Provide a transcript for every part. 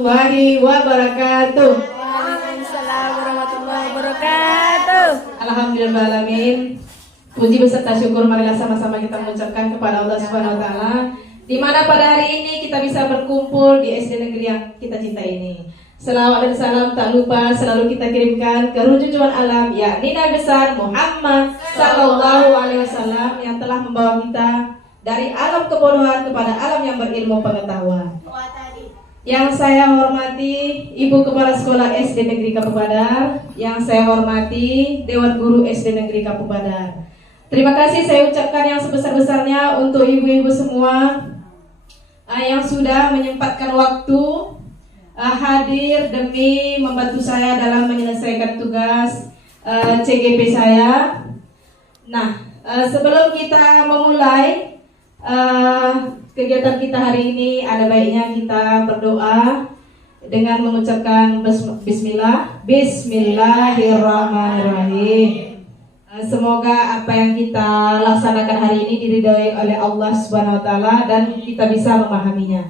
warahmatullahi wabarakatuh. Waalaikumsalam warahmatullahi wabarakatuh. Alhamdulillahirrahmanirrahim. Puji beserta syukur marilah sama-sama kita mengucapkan kepada Allah Subhanahu wa taala, di mana pada hari ini kita bisa berkumpul di SD negeri yang kita cintai ini. Selawat dan salam tak lupa selalu kita kirimkan ke runjukan alam, yakni Nabi besar Muhammad sallallahu alaihi wasallam yang telah membawa kita dari alam kebodohan kepada alam yang berilmu pengetahuan. Yang saya hormati Ibu Kepala Sekolah SD Negeri Kapu Badar, yang saya hormati Dewan Guru SD Negeri Kapu Badar. Terima kasih saya ucapkan yang sebesar-besarnya untuk ibu-ibu semua yang sudah menyempatkan waktu hadir demi membantu saya dalam menyelesaikan tugas CGP saya. Nah, sebelum kita memulai kegiatan kita hari ini, ada baiknya kita berdoa dengan mengucapkan Bismillahirrahmanirrahim. Semoga apa yang kita laksanakan hari ini diridhoi oleh Allah Subhanahu wa taala dan kita bisa memahaminya.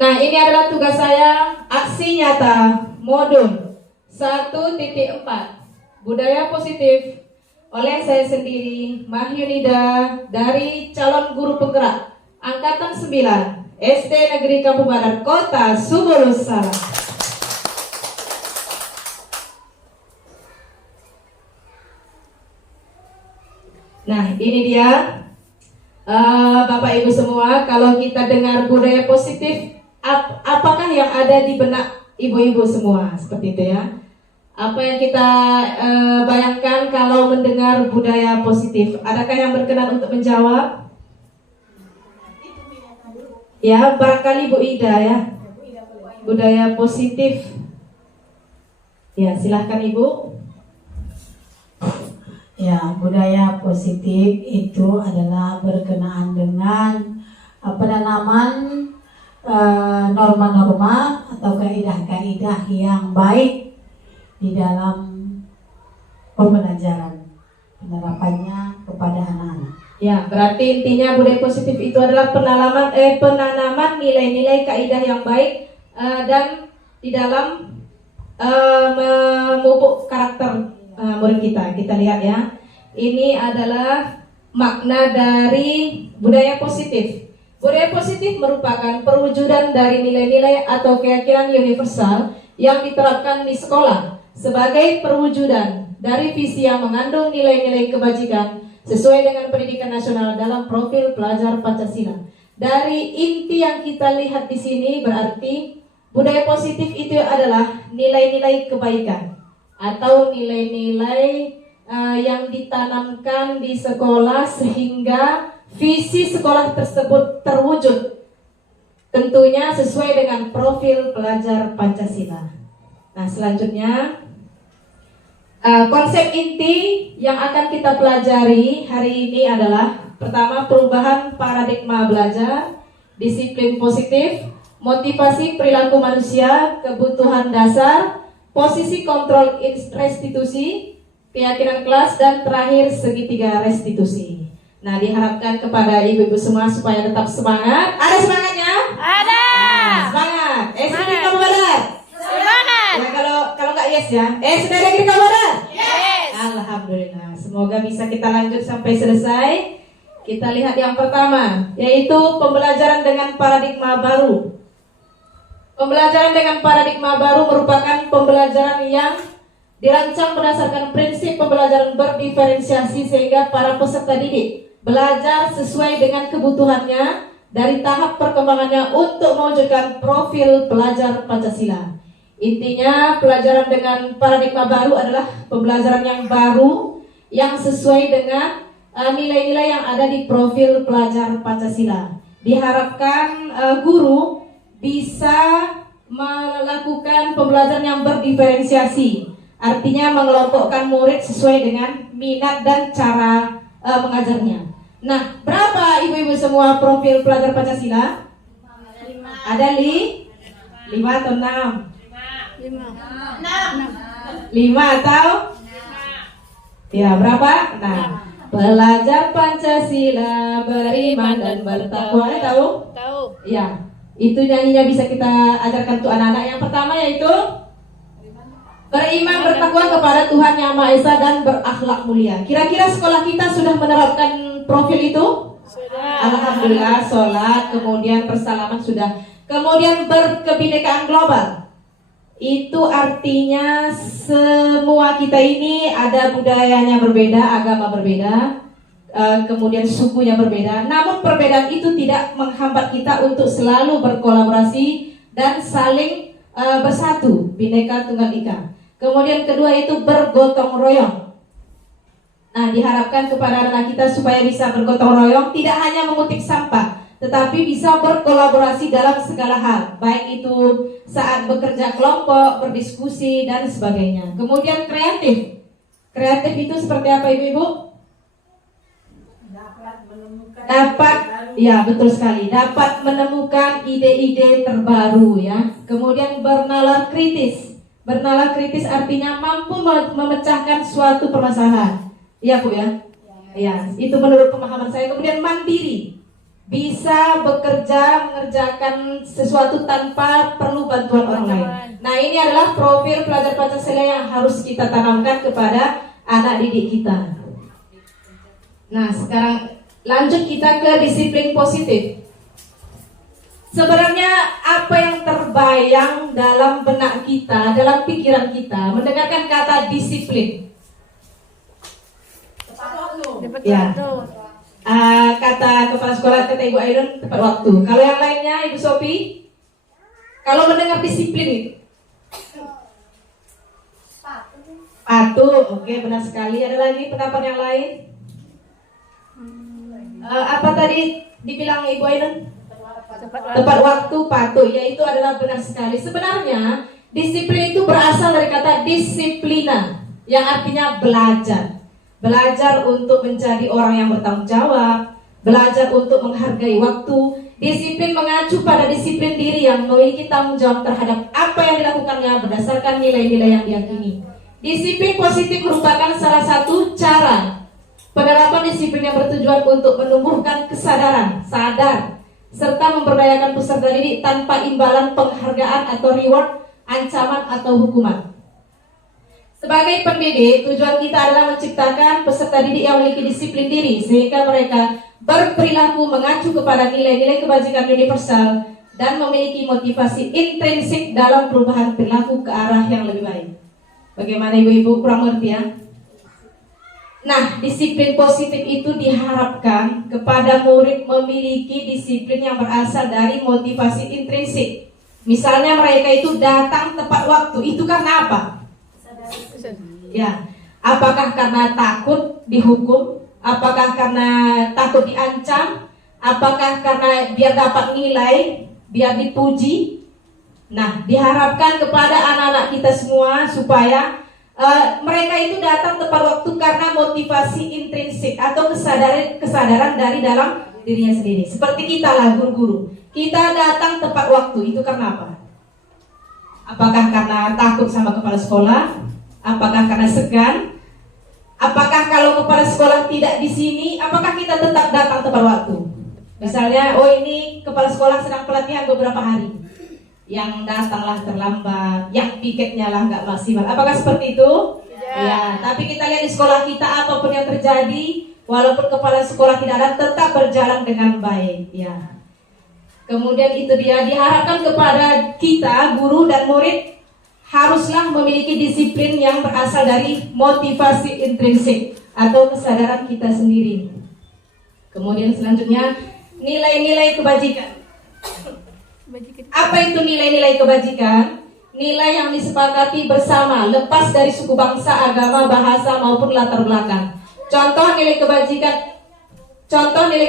Nah, ini adalah tugas saya, aksi nyata modul 1.4 budaya positif oleh saya sendiri, Mahyunida, dari calon guru penggerak Angkatan 9 SD Negeri Kapu Badar Kota Subulus Salam. Nah, ini dia Bapak Ibu semua, kalau kita dengar budaya positif, apakah yang ada di benak ibu-ibu semua? Seperti itu ya. Apa yang kita bayangkan kalau mendengar budaya positif? Adakah yang berkenan untuk menjawab? Ya, barangkali Bu Ida ya. Budaya positif. Ya, silahkan Ibu. Ya, budaya positif itu adalah berkenaan dengan penanaman norma-norma atau kaidah-kaidah yang baik di dalam pembelajaran, penerapannya kepada anak-anak. Ya, berarti intinya budaya positif itu adalah penanaman nilai-nilai kaidah yang baik dan di dalam memupuk karakter murid kita. Kita lihat ya, ini adalah makna dari budaya positif. Budaya positif merupakan perwujudan dari nilai-nilai atau keyakinan universal yang diterapkan di sekolah sebagai perwujudan dari visi yang mengandung nilai-nilai kebajikan sesuai dengan pendidikan nasional dalam profil pelajar Pancasila. Dari inti yang kita lihat di sini berarti budaya positif itu adalah nilai-nilai kebaikan atau nilai-nilai yang ditanamkan di sekolah sehingga visi sekolah tersebut terwujud, tentunya sesuai dengan profil pelajar Pancasila. Nah, selanjutnya konsep inti yang akan kita pelajari hari ini adalah pertama, perubahan paradigma belajar, disiplin positif, motivasi perilaku manusia, kebutuhan dasar, posisi kontrol restitusi, keyakinan kelas, dan terakhir segitiga restitusi. Nah, diharapkan kepada ibu-ibu semua supaya tetap semangat. Ada semangatnya? Ada. Nah, semangat. SD Kapu Badar. Semangat. Ya, kalau nggak yes ya. SD Negeri Kapu Badar. Yes. Alhamdulillah. Semoga bisa kita lanjut sampai selesai. Kita lihat yang pertama, yaitu pembelajaran dengan paradigma baru. Pembelajaran dengan paradigma baru merupakan pembelajaran yang dirancang berdasarkan prinsip pembelajaran berdiferensiasi sehingga para peserta didik belajar sesuai dengan kebutuhannya dari tahap perkembangannya untuk mewujudkan profil pelajar Pancasila. Intinya, pelajaran dengan paradigma baru adalah pembelajaran yang baru yang sesuai dengan nilai-nilai yang ada di profil pelajar Pancasila. Diharapkan guru bisa melakukan pembelajaran yang berdiferensiasi, artinya mengelompokkan murid sesuai dengan minat dan cara mengajarnya. Nah, berapa ibu-ibu semua profil pelajar Pancasila? 5. Ada 5 atau 6? 5 atau? Ya, berapa? 6. Pelajar Pancasila beriman dan bertakwa. Tahu? Tahu. Ya, Itu nyanyinya bisa kita ajarkan untuk anak-anak. Yang pertama yaitu beriman bertakwa kepada Tuhan Yang Maha Esa dan berakhlak mulia. Kira-kira sekolah kita sudah menerapkan profil itu? Sudah. Alhamdulillah, sholat, kemudian bersalaman sudah. Kemudian berkebinekaan global. Itu artinya semua kita ini ada budayanya berbeda, agama berbeda, kemudian sukunya berbeda. Namun perbedaan itu tidak menghambat kita untuk selalu berkolaborasi dan saling bersatu, Bhinneka Tunggal Ika. Kemudian kedua itu bergotong royong. Nah, diharapkan kepada anak kita supaya bisa bergotong royong, tidak hanya mengutip sampah, tetapi bisa berkolaborasi dalam segala hal, baik itu saat bekerja kelompok, berdiskusi, dan sebagainya. Kemudian kreatif. Kreatif itu seperti apa Ibu-Ibu? Dapat, ya betul sekali, dapat menemukan ide-ide terbaru ya. Kemudian bernalar kritis. Bernalar kritis artinya mampu memecahkan suatu permasalahan. Iya Bu ya? Ya, itu menurut pemahaman saya. Kemudian mandiri. Bisa bekerja, mengerjakan sesuatu tanpa perlu bantuan orang lain. Nah, ini adalah profil pelajar Pancasila yang harus kita tanamkan kepada anak didik kita. Nah, sekarang lanjut kita ke disiplin positif. Sebenarnya apa yang terbayang dalam benak kita, dalam pikiran kita mendengarkan kata disiplin? Dapat Ya. waktu. Kata kepala sekolah, kata Ibu Aidon, tepat waktu. Kalau yang lainnya, Ibu Sophie, kalau mendengar disiplin itu? Patuh, oke, benar sekali. Ada lagi pendapat yang lain? Apa tadi dibilang Ibu Aidon? Tepat waktu, patuh. Ya, itu adalah benar sekali. Sebenarnya disiplin itu berasal dari kata disiplina, yang artinya belajar. Belajar untuk menjadi orang yang bertanggung jawab, belajar untuk menghargai waktu. Disiplin mengacu pada disiplin diri yang memiliki tanggung jawab terhadap apa yang dilakukannya berdasarkan nilai-nilai yang diyakini. Disiplin positif merupakan salah satu cara penerapan disiplin yang bertujuan untuk menumbuhkan kesadaran, sadar, serta memberdayakan peserta didik tanpa imbalan penghargaan atau reward, ancaman atau hukuman. Sebagai pendidik, tujuan kita adalah menciptakan peserta didik yang memiliki disiplin diri sehingga mereka berperilaku mengacu kepada nilai-nilai kebajikan universal dan memiliki motivasi intrinsik dalam perubahan perilaku ke arah yang lebih baik. Bagaimana Ibu-Ibu, kurang ngerti ya? Nah, disiplin positif itu diharapkan kepada murid memiliki disiplin yang berasal dari motivasi intrinsik. Misalnya mereka itu datang tepat waktu, itu karena apa? Ya, apakah karena takut dihukum? Apakah karena takut diancam? Apakah karena biar dapat nilai, biar dipuji? Nah, diharapkan kepada anak-anak kita semua supaya mereka itu datang tepat waktu karena motivasi intrinsik atau kesadaran dari dalam dirinya sendiri. Seperti kita lah guru-guru, kita datang tepat waktu itu karena apa? Apakah karena takut sama kepala sekolah? Apakah karena segan? Apakah kalau kepala sekolah tidak di sini, apakah kita tetap datang tepat waktu? Misalnya, oh ini kepala sekolah sedang pelatihan beberapa hari, yang datanglah terlambat, yang piketnya lah nggak maksimal. Apakah seperti itu? Ya. Tapi kita lihat di sekolah kita apapun yang terjadi, walaupun kepala sekolah tidak ada, tetap berjalan dengan baik. Ya. Kemudian itu dia diharapkan kepada kita, guru dan murid, haruslah memiliki disiplin yang berasal dari motivasi intrinsik atau kesadaran kita sendiri. Kemudian selanjutnya nilai-nilai kebajikan. Apa itu nilai-nilai kebajikan? Nilai yang disepakati bersama, lepas dari suku bangsa, agama, bahasa maupun latar belakang. Contoh nilai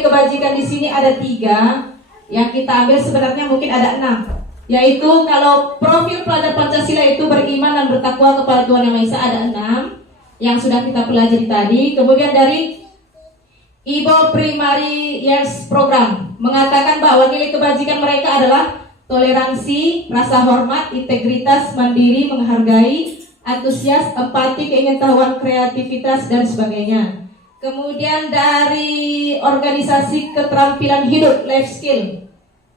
kebajikan di sini ada 3, yang kita ambil sebenarnya mungkin ada 6. Yaitu kalau profil pelajar Pancasila itu beriman dan bertakwa kepada Tuhan Yang Maha Esa ada 6 yang sudah kita pelajari tadi. Kemudian dari Ibo Primary Years Program mengatakan bahwa nilai kebajikan mereka adalah toleransi, rasa hormat, integritas, mandiri, menghargai, antusias, empati, keingintahuan, kreativitas dan sebagainya. Kemudian dari organisasi keterampilan hidup life skill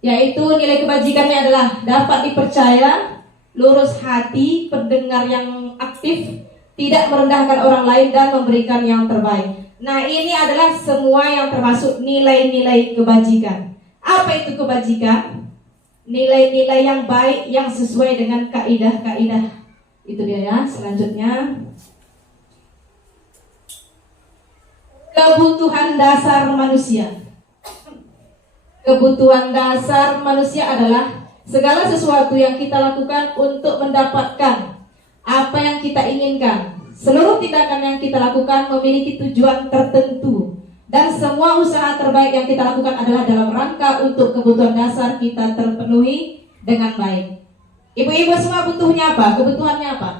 yaitu nilai kebajikannya adalah dapat dipercaya, lurus hati, pendengar yang aktif, tidak merendahkan orang lain, dan memberikan yang terbaik. Nah, ini adalah semua yang termasuk nilai-nilai kebajikan. Apa itu kebajikan? Nilai-nilai yang baik yang sesuai dengan kaidah-kaidah. Itu dia ya. Selanjutnya, kebutuhan dasar manusia. Kebutuhan dasar manusia adalah segala sesuatu yang kita lakukan untuk mendapatkan apa yang kita inginkan. Seluruh tindakan yang kita lakukan memiliki tujuan tertentu, dan semua usaha terbaik yang kita lakukan adalah dalam rangka untuk kebutuhan dasar kita terpenuhi dengan baik. Ibu-ibu semua butuhnya apa? Kebutuhannya apa?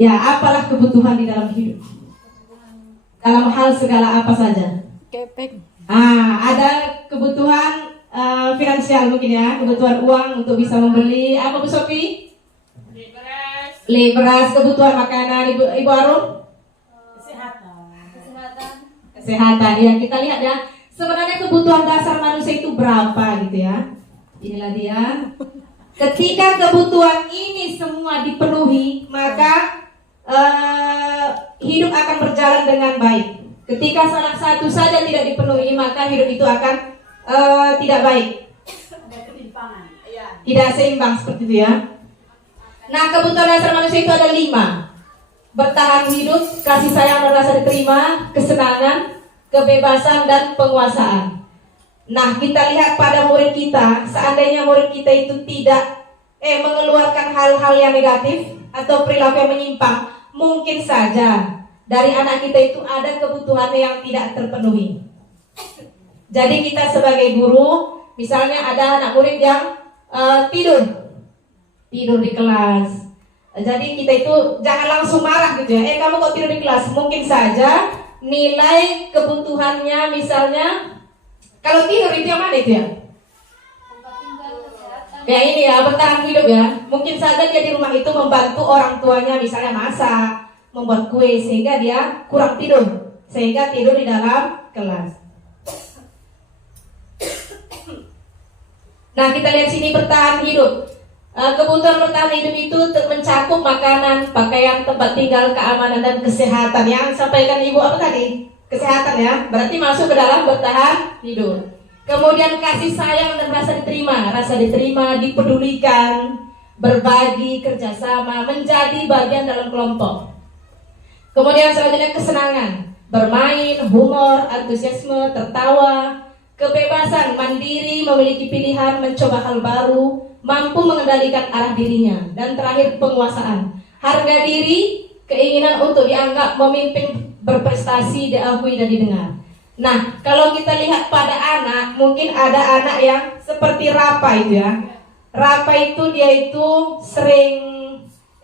Ya, apalah kebutuhan di dalam hidup? Dalam hal segala apa saja? Kepek. Ada kebutuhan finansial mungkin ya, kebutuhan uang untuk bisa membeli apa Bu Sofi? Beli beras, kebutuhan makanan. Ibu Arum? Kesehatan. Ya, kita lihat ya. Sebenarnya kebutuhan dasar manusia itu berapa gitu ya. Inilah dia. Ketika kebutuhan ini semua dipenuhi, maka hidup akan berjalan dengan baik. Ketika salah satu saja tidak dipenuhi, maka hidup itu akan tidak baik. Tidak seimbang seperti itu ya. Nah, kebutuhan dasar manusia itu ada 5. Bertahan hidup, kasih sayang dan rasa diterima, kesenangan, kebebasan, dan penguasaan. Nah, kita lihat pada murid kita, seandainya murid kita itu tidak mengeluarkan hal-hal yang negatif atau perilaku yang menyimpang, mungkin saja dari anak kita itu ada kebutuhannya yang tidak terpenuhi. Jadi kita sebagai guru, misalnya ada anak murid yang tidur di kelas. Jadi kita itu jangan langsung marah gitu ya. Kamu kok tidur di kelas? Mungkin saja nilai kebutuhannya, misalnya kalau tidur itu yang mana itu ya? Ya ini ya, bertahan hidup ya. Mungkin saja dia di rumah itu membantu orang tuanya, misalnya masak, membuat kue, sehingga dia kurang tidur, sehingga tidur di dalam kelas. Nah, kita lihat sini bertahan hidup. Kebutuhan bertahan hidup itu mencakup makanan, pakaian, tempat tinggal, keamanan, dan kesehatan. Yang sampaikan Ibu apa tadi? Kesehatan ya, berarti masuk ke dalam bertahan hidup. Kemudian kasih sayang dan rasa diterima, dipedulikan, berbagi, kerjasama, menjadi bagian dalam kelompok. Kemudian selanjutnya kesenangan, bermain, humor, antusiasme, tertawa, kebebasan, mandiri, memiliki pilihan, mencoba hal baru, mampu mengendalikan arah dirinya. Dan terakhir penguasaan, harga diri, keinginan untuk dianggap memimpin, berprestasi, diakui dan didengar. Nah, kalau kita lihat pada anak, mungkin ada anak yang seperti Rapa itu ya. Rapa itu dia itu sering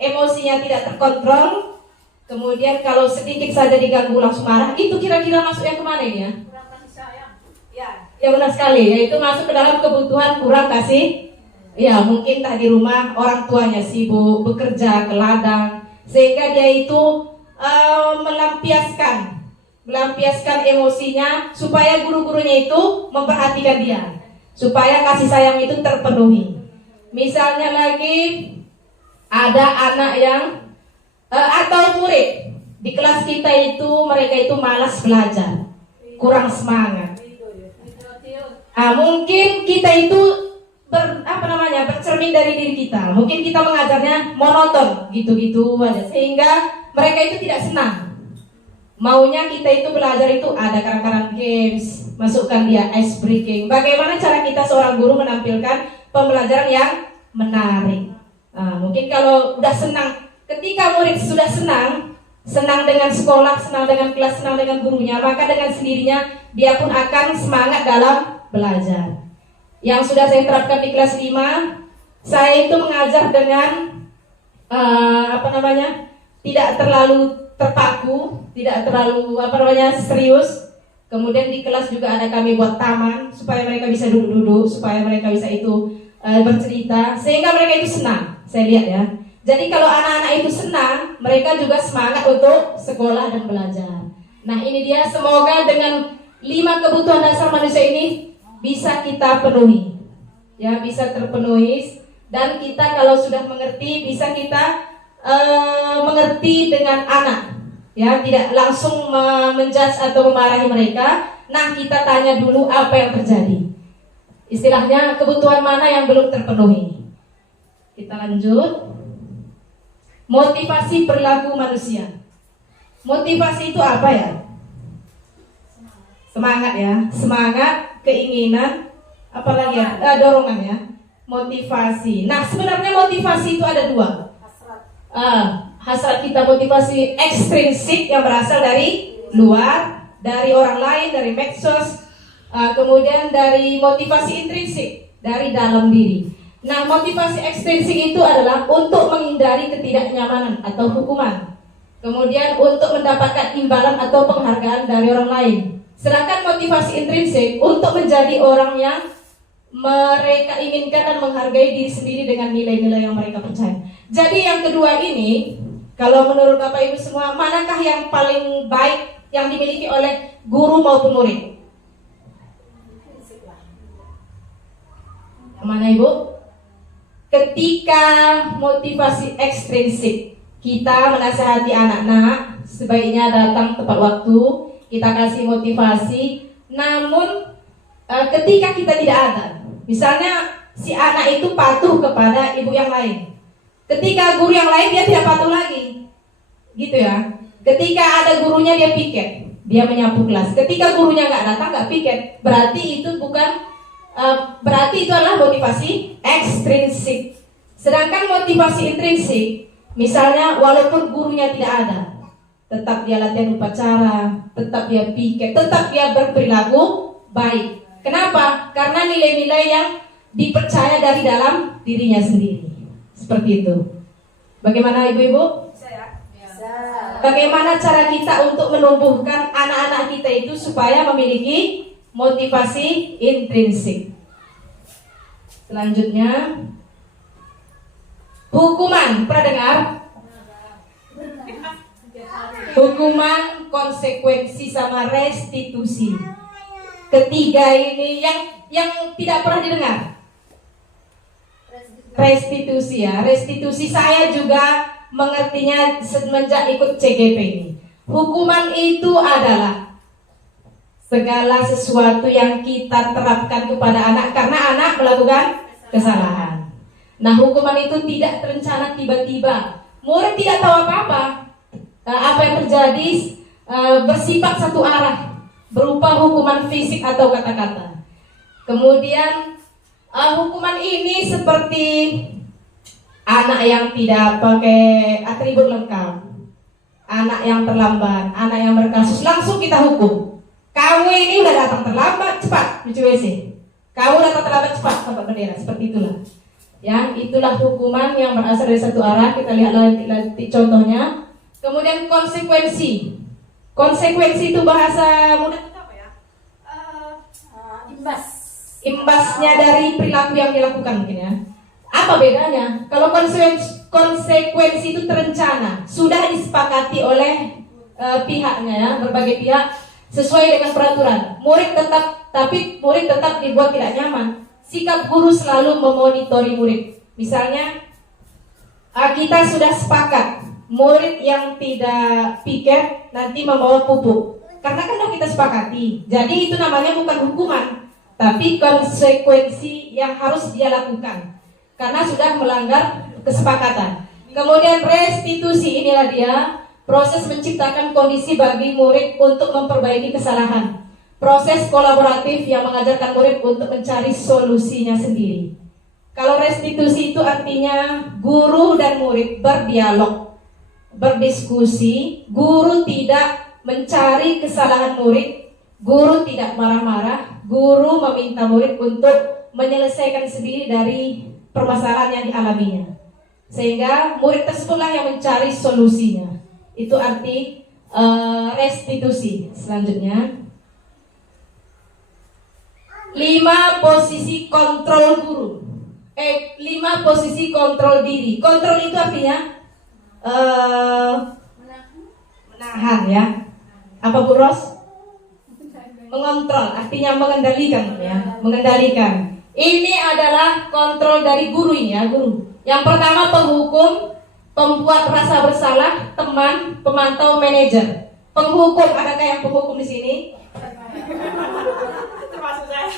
emosinya tidak terkontrol. Kemudian kalau sedikit saja diganggu langsung marah. Itu kira-kira masuk yang kemana ini ya? Kurang kasih sayang. Ya benar sekali. Yaitu masuk ke dalam kebutuhan kurang kasih. Ya mungkin tak di rumah orang tuanya sibuk bekerja ke ladang, sehingga dia itu melampiaskan emosinya supaya guru-gurunya itu memperhatikan dia, supaya kasih sayang itu terpenuhi. Misalnya lagi ada anak yang atau murid di kelas kita itu, mereka itu malas belajar, kurang semangat. Mungkin kita itu bercermin dari diri kita. Mungkin kita mengajarnya monoton, gitu-gitu aja, sehingga mereka itu tidak senang. Maunya kita itu belajar itu ada karakter games, masukkan dia ice breaking. Bagaimana cara kita seorang guru menampilkan pembelajaran yang menarik? Mungkin kalau udah senang, ketika murid sudah senang dengan sekolah, senang dengan kelas, senang dengan gurunya, maka dengan sendirinya dia pun akan semangat dalam belajar. Yang sudah saya terapkan di kelas 5, saya itu mengajar dengan tidak terlalu terpaku, tidak terlalu serius. Kemudian di kelas juga ada kami buat taman supaya mereka bisa duduk-duduk, supaya mereka bisa itu bercerita, sehingga mereka itu senang. Saya lihat ya. Jadi kalau anak-anak itu senang, mereka juga semangat untuk sekolah dan belajar. Nah ini dia, semoga dengan 5 kebutuhan dasar manusia ini bisa kita penuhi, ya, bisa terpenuhi. Dan kita kalau sudah mengerti, bisa kita mengerti dengan anak, ya, tidak langsung menjudge atau memarahi mereka. Nah, kita tanya dulu apa yang terjadi. Istilahnya kebutuhan mana yang belum terpenuhi. Kita lanjut. Motivasi perilaku manusia. Motivasi itu apa ya? Semangat ya, semangat, keinginan, apalagi ya, dorongan ya. Motivasi. Nah, sebenarnya motivasi itu ada 2. Hasrat kita, motivasi ekstrinsik yang berasal dari luar, dari orang lain, dari medsos. Kemudian dari motivasi intrinsik dari dalam diri. Nah, motivasi ekstrinsik itu adalah untuk menghindari ketidaknyamanan atau hukuman. Kemudian untuk mendapatkan imbalan atau penghargaan dari orang lain. Sedangkan motivasi intrinsik untuk menjadi orang yang mereka inginkan dan menghargai diri sendiri dengan nilai-nilai yang mereka percaya. Jadi yang kedua ini, kalau menurut Bapak Ibu semua, manakah yang paling baik yang dimiliki oleh guru maupun murid? Mana Ibu? Ketika motivasi ekstrinsik, kita menasihati anak-anak sebaiknya datang tepat waktu, kita kasih motivasi. Namun ketika kita tidak ada, misalnya si anak itu patuh kepada ibu yang lain, ketika guru yang lain dia tidak patuh lagi, gitu ya. Ketika ada gurunya dia piket, dia menyapu kelas. Ketika gurunya nggak datang, nggak piket, berarti itu bukan, berarti itu adalah motivasi ekstrinsik. Sedangkan motivasi intrinsik, misalnya walaupun gurunya tidak ada, tetap dia latihan upacara, tetap dia piket, tetap dia berperilaku baik. Kenapa? Karena nilai-nilai yang dipercaya dari dalam dirinya sendiri. Seperti itu. Bagaimana Ibu-Ibu? Bagaimana cara kita untuk menumbuhkan anak-anak kita itu supaya memiliki motivasi intrinsik? Selanjutnya, hukuman. Pernah dengar? Hukuman, konsekuensi sama restitusi. Ketiga ini yang tidak pernah didengar. Restitusi ya. Restitusi saya juga mengertinya semenjak ikut CGP ini. Hukuman itu adalah segala sesuatu yang kita terapkan kepada anak karena anak melakukan kesalahan. Nah, hukuman itu tidak terencana tiba-tiba. Murid tidak tahu apa-apa. Apa yang terjadi bersifat satu arah, berupa hukuman fisik atau kata-kata. Kemudian hukuman ini seperti anak yang tidak pakai atribut lengkap, anak yang terlambat, anak yang berkasus, langsung kita hukum. Kamu ini udah datang terlambat, cepat cuci WC. Kamu datang terlambat, cepat tempat bendera. Seperti itulah. Ya, itulah hukuman yang berasal dari satu arah. Kita lihat nanti contohnya. Kemudian konsekuensi. Konsekuensi itu bahasa mudah itu apa ya? Imbasnya dari perilaku yang dilakukan mungkin ya. Apa bedanya? Kalau konsekuensi itu terencana, sudah disepakati oleh pihaknya ya, berbagai pihak sesuai dengan peraturan. Murid tetap dibuat tidak nyaman. Sikap guru selalu memonitori murid. Misalnya kita sudah sepakat murid yang tidak piket nanti membawa pupuk. Karena kan sudah kita sepakati. Jadi itu namanya bukan hukuman, tapi konsekuensi yang harus dia lakukan. Karena sudah melanggar kesepakatan. Kemudian restitusi, inilah dia proses menciptakan kondisi bagi murid untuk memperbaiki kesalahan. Proses kolaboratif yang mengajarkan murid untuk mencari solusinya sendiri. Kalau restitusi itu artinya guru dan murid berdialog, berdiskusi. Guru tidak mencari kesalahan murid, guru tidak marah-marah, guru meminta murid untuk menyelesaikan sendiri dari permasalahan yang dialaminya, sehingga murid tersebutlah yang mencari solusinya. Itu arti restitusi. Selanjutnya, 5 posisi kontrol guru. 5 posisi kontrol diri. Kontrol itu artinya menahan ya. Apa Bu Ros? artinya mengendalikan ya, mengendalikan. Ini adalah kontrol dari guru ini ya, guru. Yang pertama penghukum, pembuat rasa bersalah, teman, pemantau, manajer. Penghukum, adakah yang penghukum di sini? Termasuk saya.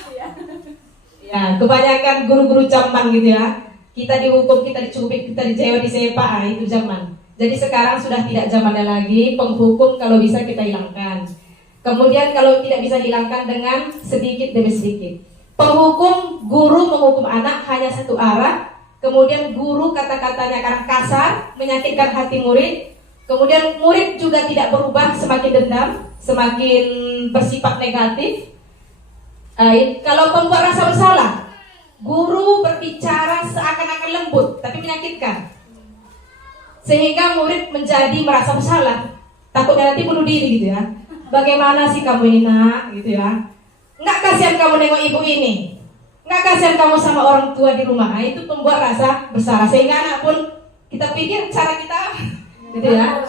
Ya, kebanyakan guru-guru zaman gitu ya. Kita dihukum, kita dicubit, kita dijewer, disepak, itu zaman. Jadi sekarang sudah tidak zamannya lagi. Penghukum kalau bisa kita hilangkan. Kemudian kalau tidak bisa hilangkan dengan sedikit demi sedikit. Penghukum, guru menghukum anak hanya satu arah. Kemudian guru kata-katanya karena kasar, menyakitkan hati murid. Kemudian murid juga tidak berubah, semakin dendam, semakin bersifat negatif. Kalau pembuat rasa bersalah, guru berbicara seakan-akan lembut, tapi menyakitkan. Sehingga murid menjadi merasa bersalah, takutnya nanti bunuh diri gitu ya. Bagaimana sih kamu ini nak, gitu ya. Nggak kasihan kamu nengok ibu ini, nggak kasihan kamu sama orang tua di rumah. Itu pembuat rasa bersalah. Sehingga anak pun kita pikir cara kita, gitu ya.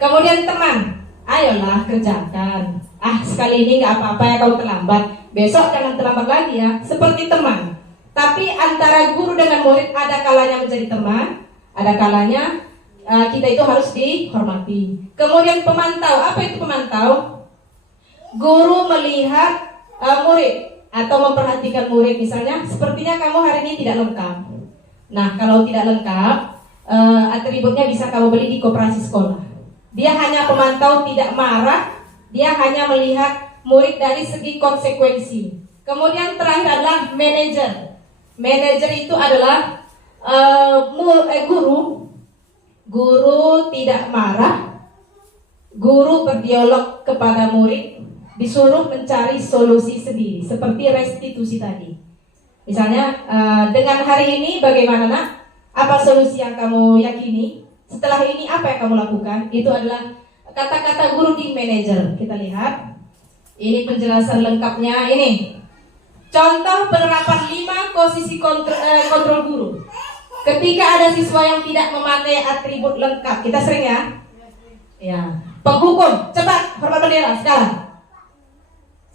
Kemudian teman, ayolah kerjakan. Sekali ini nggak apa-apa ya kamu terlambat. Besok jangan terlambat lagi ya. Seperti teman. Tapi antara guru dengan murid ada kalanya menjadi teman, ada kalanya kita itu harus dihormati. Kemudian pemantau, apa itu pemantau? Guru melihat murid atau memperhatikan murid, misalnya sepertinya kamu hari ini tidak lengkap. Nah, kalau tidak lengkap, atributnya bisa kamu beli di koperasi sekolah. Dia hanya pemantau, tidak marah. Dia hanya melihat murid dari segi konsekuensi. Kemudian terakhir adalah manajer. Manajer itu adalah guru. Guru tidak marah. Guru berdialog kepada murid, disuruh mencari solusi sendiri, seperti restitusi tadi. Misalnya, dengan hari ini bagaimana nak? Apa solusi yang kamu yakini? Setelah ini apa yang kamu lakukan? Itu adalah kata-kata guru di manajer. Kita lihat. Ini penjelasan lengkapnya ini. Contoh penerapan 5 posisi kontrol guru. Ketika ada siswa yang tidak memakai atribut lengkap, kita sering ya? Ya. Penghukum, cepat hormat bendera sekarang.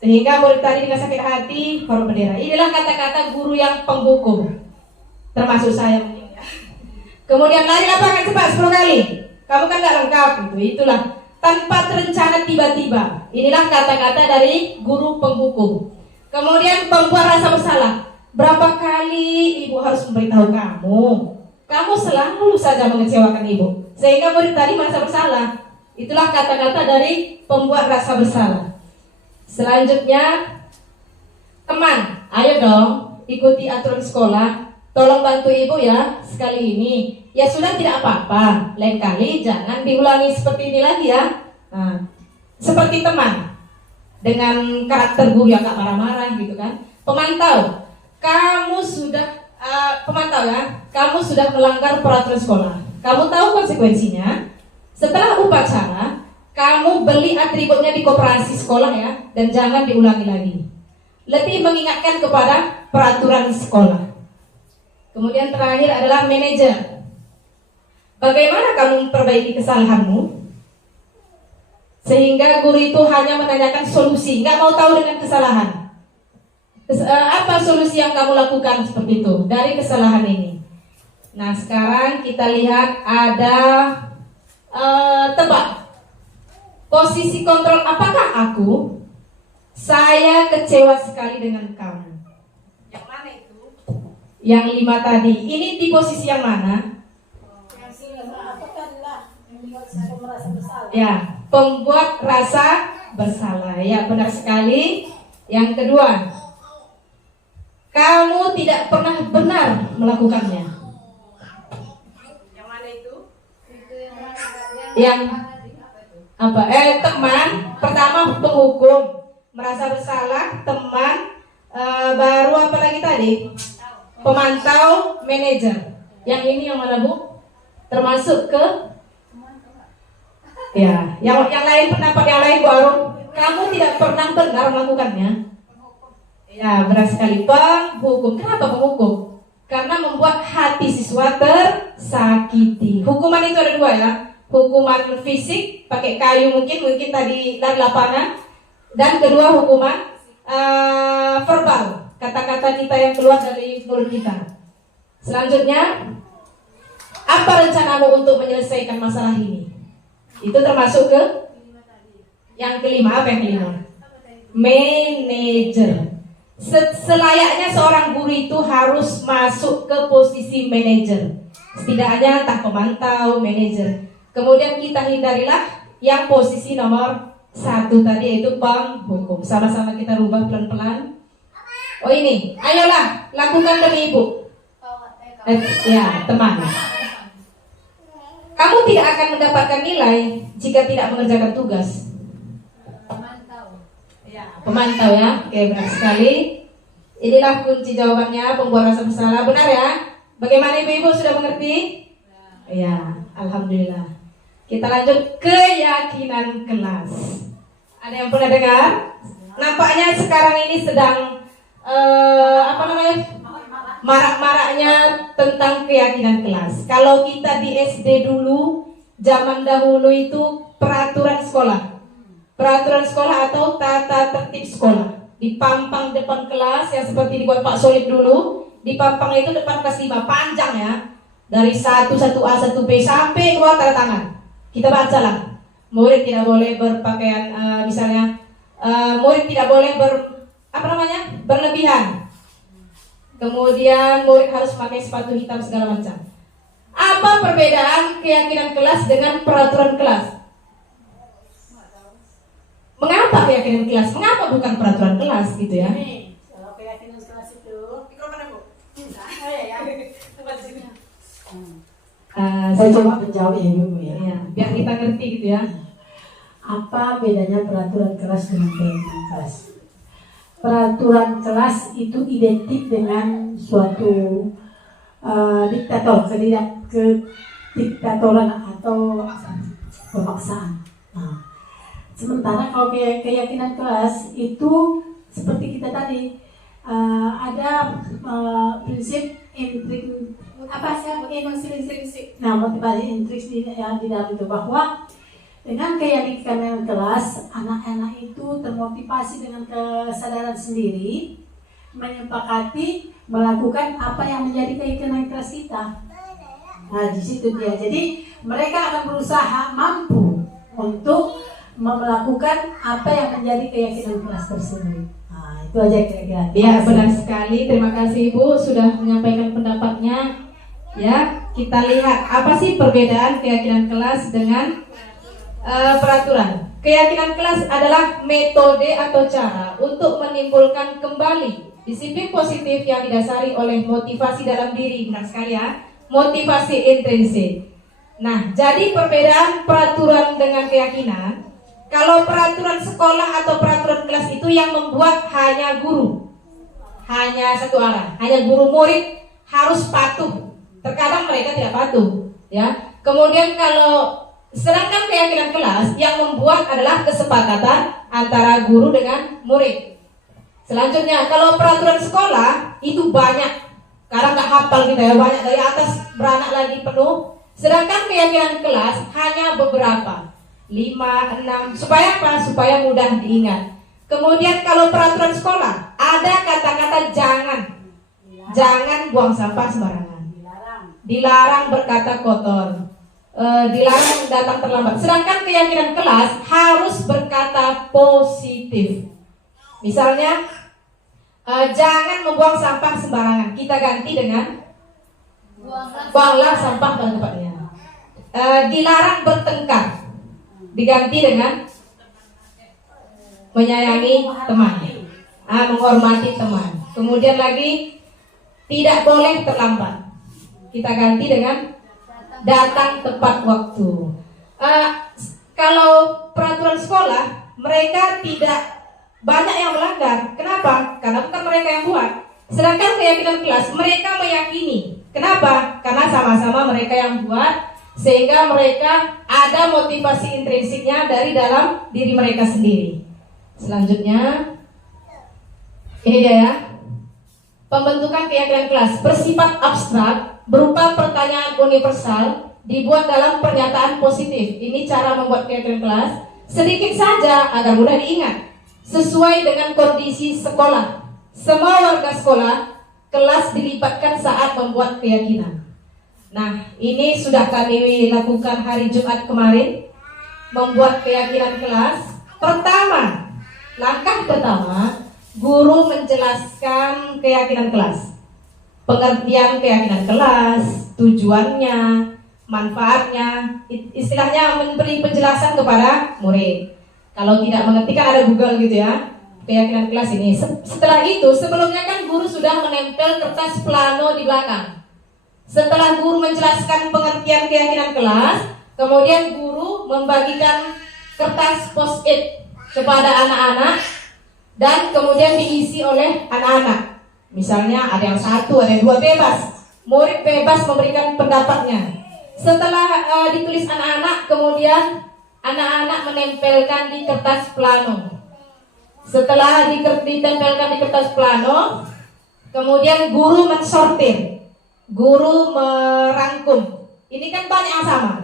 Sehingga murid tadi dengan sakit hati hormat bendera. Inilah kata-kata guru yang penghukum. Termasuk saya mungkin ya. Kemudian lari lapangan cepat 10 kali. Kamu kan nggak lengkap gitu. Itulah tanpa terencana tiba-tiba. Inilah kata-kata dari guru penghukum. Kemudian pembuat rasa bersalah. Berapa kali ibu harus memberitahu kamu? Kamu selalu saja mengecewakan ibu, sehingga murid tadi merasa bersalah. Itulah kata-kata dari pembuat rasa bersalah. Selanjutnya, teman, ayo dong ikuti aturan sekolah. Tolong bantu ibu ya sekali ini. Ya sudah tidak apa-apa. Lain kali jangan diulangi seperti ini lagi ya. Nah, seperti teman dengan karakter guru yang gak marah-marah gitu kan. Pemantau, kamu sudah pemantau ya. Kamu sudah melanggar peraturan sekolah. Kamu tahu konsekuensinya. Setelah upacara, kamu beli atributnya di koperasi sekolah ya, dan jangan diulangi lagi. Lebih mengingatkan kepada peraturan sekolah. Kemudian terakhir adalah manajer. Bagaimana kamu memperbaiki kesalahanmu? Sehingga guru itu hanya menanyakan solusi, nggak mau tahu dengan kesalahan. Apa solusi yang kamu lakukan seperti itu dari kesalahan ini? Nah, sekarang kita lihat ada tebak. Posisi kontrol, apakah aku? Saya kecewa sekali dengan kamu. Yang mana itu? Yang 5 tadi. Ini di posisi yang mana? Ya, pembuat rasa bersalah. Ya, benar sekali. Yang kedua, kamu tidak pernah benar melakukannya. Yang mana itu? Yang apa? Teman. Pertama penghukum, merasa bersalah. Teman. Baru apa lagi tadi? Pemantau, manajer. Yang ini yang mana Bu? Termasuk ke? Ya, yang lain, pendapat yang lain Bu Arum. Kamu tidak pernah benar melakukannya. Ya, benar sekali. Penghukum. Kenapa penghukum? Karena membuat hati siswa tersakiti. Hukuman itu ada 2 ya. Hukuman fisik, pakai kayu mungkin tadi lari lapangan. Dan kedua hukuman verbal, kata-kata kita yang keluar dari mulut kita. Selanjutnya, apa rencanamu untuk menyelesaikan masalah ini? Itu termasuk ke yang kelima. Apa yang kelima? Manager. Selayaknya seorang guru itu harus masuk ke posisi manajer. Setidaknya entah pemantau, manajer. Kemudian kita hindarilah yang posisi nomor 1 tadi, yaitu penghukum. Sama-sama kita rubah pelan-pelan. Oh ini, ayolah lakukan demi ibu. Ya, teman. Kamu tidak akan mendapatkan nilai jika tidak mengerjakan tugas. Pemantau ya, oke, benar sekali. Inilah kunci jawabannya, pembuat rasa bersalah. Benar ya? Bagaimana ibu-ibu sudah mengerti? Ya, alhamdulillah. Kita lanjut keyakinan kelas. Ada yang pernah dengar? Nampaknya sekarang ini sedang marak-maraknya tentang keyakinan kelas. Kalau kita di SD dulu, zaman dahulu itu peraturan sekolah. Peraturan sekolah atau tata tertib sekolah. Di pampang depan kelas yang seperti dibuat Pak Solid dulu, di pampang itu depan kelas 5, panjang ya. Dari 1A, 1B sampai keluar tanda tangan. Kita bacalah. Murid tidak boleh berpakaian murid tidak boleh berlebihan. Kemudian murid harus pakai sepatu hitam segala macam. Apa perbedaan keyakinan kelas dengan peraturan kelas? Mengapa keyakinan kelas? Mengapa bukan peraturan kelas gitu ya? Kalau keyakinan kelas itu, saya coba menjawab ya ibu ya. Ya, biar kita ngerti gitu ya. Apa bedanya peraturan kelas dengan keyakinan kelas? Peraturan kelas itu identik dengan suatu diktator, kediktatoran atau pemaksaan. Nah, sementara kalau keyakinan kelas itu seperti kita tadi ada prinsip intrinsik. Nah, motivasi intrinsik di dalam itu bahwa dengan keyakinan kelas, anak-anak itu termotivasi dengan kesadaran sendiri, menyepakati melakukan apa yang menjadi keyakinan kelas kita. Nah, di situ dia. Jadi mereka akan berusaha mampu untuk melakukan apa yang menjadi keyakinan kelas tersebut. Nah, itu aja kira-kira. Ya, benar sekali. Terima kasih Ibu sudah menyampaikan pendapatnya. Ya, kita lihat apa sih perbedaan keyakinan kelas dengan peraturan. Keyakinan kelas adalah metode atau cara untuk menimbulkan kembali disiplin positif yang didasari oleh motivasi dalam diri. Benar sekali ya, motivasi intrinsik. Nah, jadi perbedaan peraturan dengan keyakinan. Kalau peraturan sekolah atau peraturan kelas itu yang membuat hanya guru, hanya satu arah, hanya guru, murid harus patuh. Terkadang mereka tidak patuh, ya. Kemudian sedangkan keyakinan kelas yang membuat adalah kesepakatan antara guru dengan murid. Selanjutnya, kalau peraturan sekolah itu banyak, karena nggak hafal kita ya, banyak dari atas beranak lagi penuh. Sedangkan keyakinan kelas hanya beberapa, 5, 6, supaya apa? Supaya mudah diingat. Kemudian kalau peraturan sekolah ada kata-kata jangan buang sampah sembarangan, dilarang berkata kotor, dilarang datang terlambat. Sedangkan keyakinan kelas harus berkata positif. Misalnya, jangan membuang sampah sembarangan, kita ganti dengan buanglah sampah pada tempatnya. Dilarang bertengkar, diganti dengan menyayangi teman, menghormati teman. Kemudian lagi, tidak boleh terlambat, kita ganti dengan datang tepat waktu. Kalau peraturan sekolah, mereka tidak banyak yang melanggar. Kenapa? Karena bukan mereka yang buat. Sedangkan keyakinan kelas, mereka meyakini. Kenapa? Karena sama-sama mereka yang buat, sehingga mereka ada motivasi intrinsiknya dari dalam diri mereka sendiri. Selanjutnya, ini dia ya. Pembentukan keyakinan kelas bersifat abstrak, berupa pertanyaan universal, dibuat dalam pernyataan positif. Ini cara membuat keyakinan kelas sedikit saja agar mudah diingat. sesuai dengan kondisi sekolah. Semua warga sekolah, kelas dilibatkan saat membuat keyakinan. Nah, ini sudah kami lakukan hari Jumat kemarin, membuat keyakinan kelas. Langkah pertama, guru menjelaskan keyakinan kelas, pengertian keyakinan kelas, tujuannya, manfaatnya, istilahnya memberi penjelasan kepada murid. Kalau tidak mengerti kan ada Google gitu ya, keyakinan kelas ini. Setelah itu, sebelumnya kan guru sudah menempel kertas plano di belakang. Setelah guru menjelaskan pengertian keyakinan kelas, kemudian guru membagikan kertas post-it kepada anak-anak dan kemudian diisi oleh anak-anak. Misalnya ada yang 1, ada yang 2, bebas. Murid bebas memberikan pendapatnya. Setelah ditulis anak-anak, kemudian anak-anak menempelkan di kertas plano. Setelah ditempelkan di kertas plano, kemudian guru mensortir. Guru merangkum. Ini kan banyak yang sama.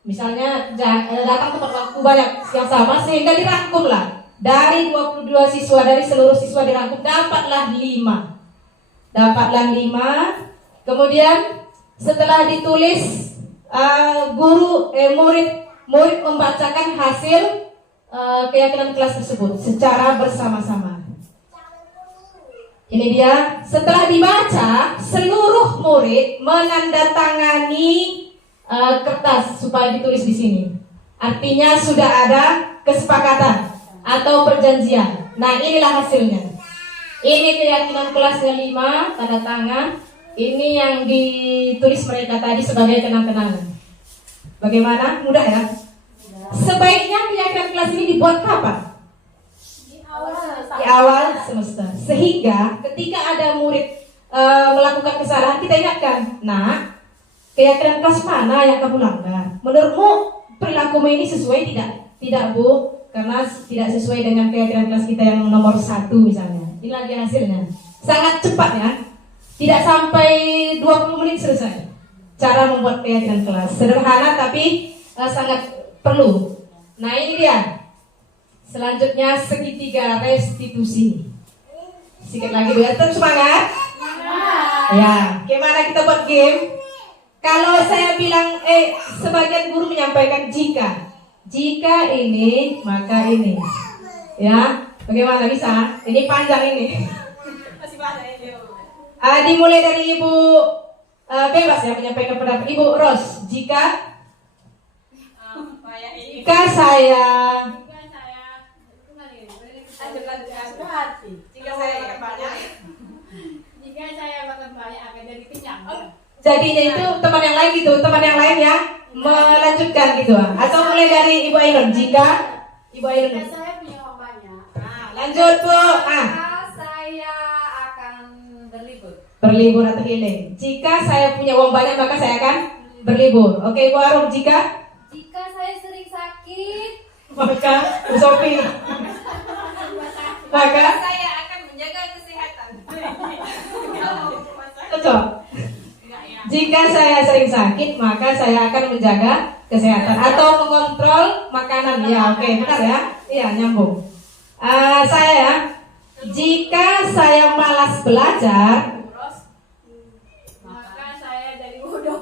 Misalnya datang tepat waktu banyak yang sama sehingga dirangkumlah. Dari 22 siswa, dari seluruh siswa dirangkum, dapatlah 5. Kemudian setelah ditulis, murid membacakan hasil keyakinan kelas tersebut secara bersama-sama. Ini dia, setelah dibaca, seluruh murid menandatangani kertas supaya ditulis di sini. Artinya sudah ada kesepakatan atau perjanjian. Nah, inilah hasilnya. Ini keyakinan kelasnya 5, tanda tangan. Ini yang ditulis mereka tadi sebagai kenang-kenangan. Bagaimana? Mudah ya? Sebaiknya keyakinan kelas ini dibuat kapan? Di awal semester. Sehingga ketika ada murid melakukan kesalahan, kita ingatkan, nah, keyakinan kelas mana yang kamu langgar? Menurutmu perilakumu ini sesuai tidak? Tidak, Bu, karena tidak sesuai dengan keyakinan kelas kita yang nomor 1 misalnya. Ini lagi hasilnya. Sangat cepat ya. Tidak sampai 20 menit selesai. Cara membuat keyakinan kelas. Sederhana tapi sangat perlu. Nah, ini dia. Selanjutnya segitiga restitusi. Sedikit lagi biar tetap semangat. Ya, gimana kita buat game? Kalau saya bilang, sebagian guru menyampaikan jika ini, maka ini. Ya, bagaimana bisa? Ini panjang ini. Masih panjang ini. Dimulai dari Ibu bebas ya menyampaikan pendapat. Ibu Ros, jika saya Jika saya makan banyak akan jadi kenyang. Jadinya itu teman yang lain gitu, teman yang lain ya melanjutkan gitu. Atau mulai dari Ibu Ainun. Jika Ibu Ainun. Saya punya uang banyak. Lanjut Bu. Saya akan berlibur. Berlibur atau healing. Jika saya punya uang banyak maka saya akan berlibur. Oke, Bu Arum, jika saya sering sakit, maka Bu Sofi. Maka saya akan menjaga kesehatan. cocok. Jika saya sering sakit, maka saya akan menjaga kesehatan atau mengontrol makanan. Ya, oke, benar ya? Iya, nyambung. Saya ya, jika saya malas belajar, Maka saya jadi bodoh.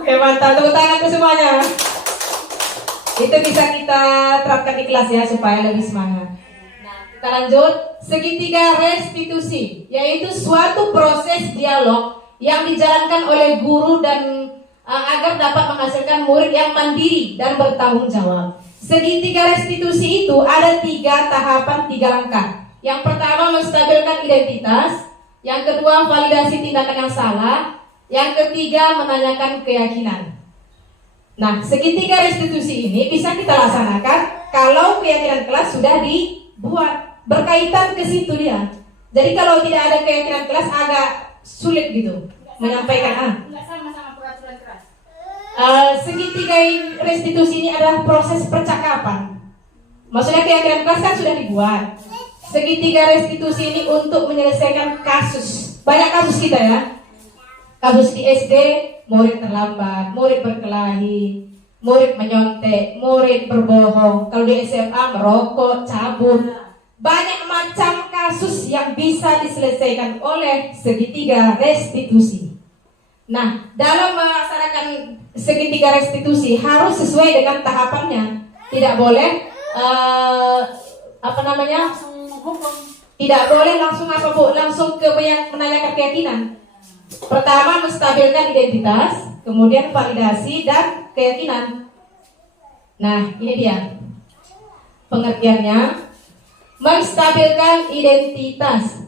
oke, mantap, tepuk tangan ke semuanya. Itu bisa kita terapkan di kelas ya supaya lebih semangat. Kita lanjut, segitiga restitusi, yaitu suatu proses dialog yang dijalankan oleh guru dan agar dapat menghasilkan murid yang mandiri dan bertanggung jawab. Segitiga restitusi itu ada 3 tahapan, 3 langkah. Yang pertama menstabilkan identitas, yang kedua validasi tindakan yang salah, yang ketiga menanyakan keyakinan. Nah, segitiga restitusi ini bisa kita laksanakan kalau keyakinan kelas sudah dibuat, berkaitan ke situ dia. Jadi kalau tidak ada keyakinan kelas agak sulit gitu menyampaikan. Enggak sama peraturan keras. Segitiga restitusi ini adalah proses percakapan. Maksudnya keyakinan kelas kan sudah dibuat. Segitiga restitusi ini untuk menyelesaikan kasus. Banyak kasus kita ya. Kasus di SD, murid terlambat, murid berkelahi, murid menyontek, murid berbohong, kalau di SMA merokok, cabut. Banyak macam kasus yang bisa diselesaikan oleh segitiga restitusi. Nah, dalam melaksanakan segitiga restitusi harus sesuai dengan tahapannya. Tidak boleh Langsung hukum. tidak boleh langsung langsung ke menanyakan keyakinan. Pertama menstabilkan identitas, kemudian validasi dan keyakinan. Nah, ini dia pengertiannya. Menstabilkan identitas.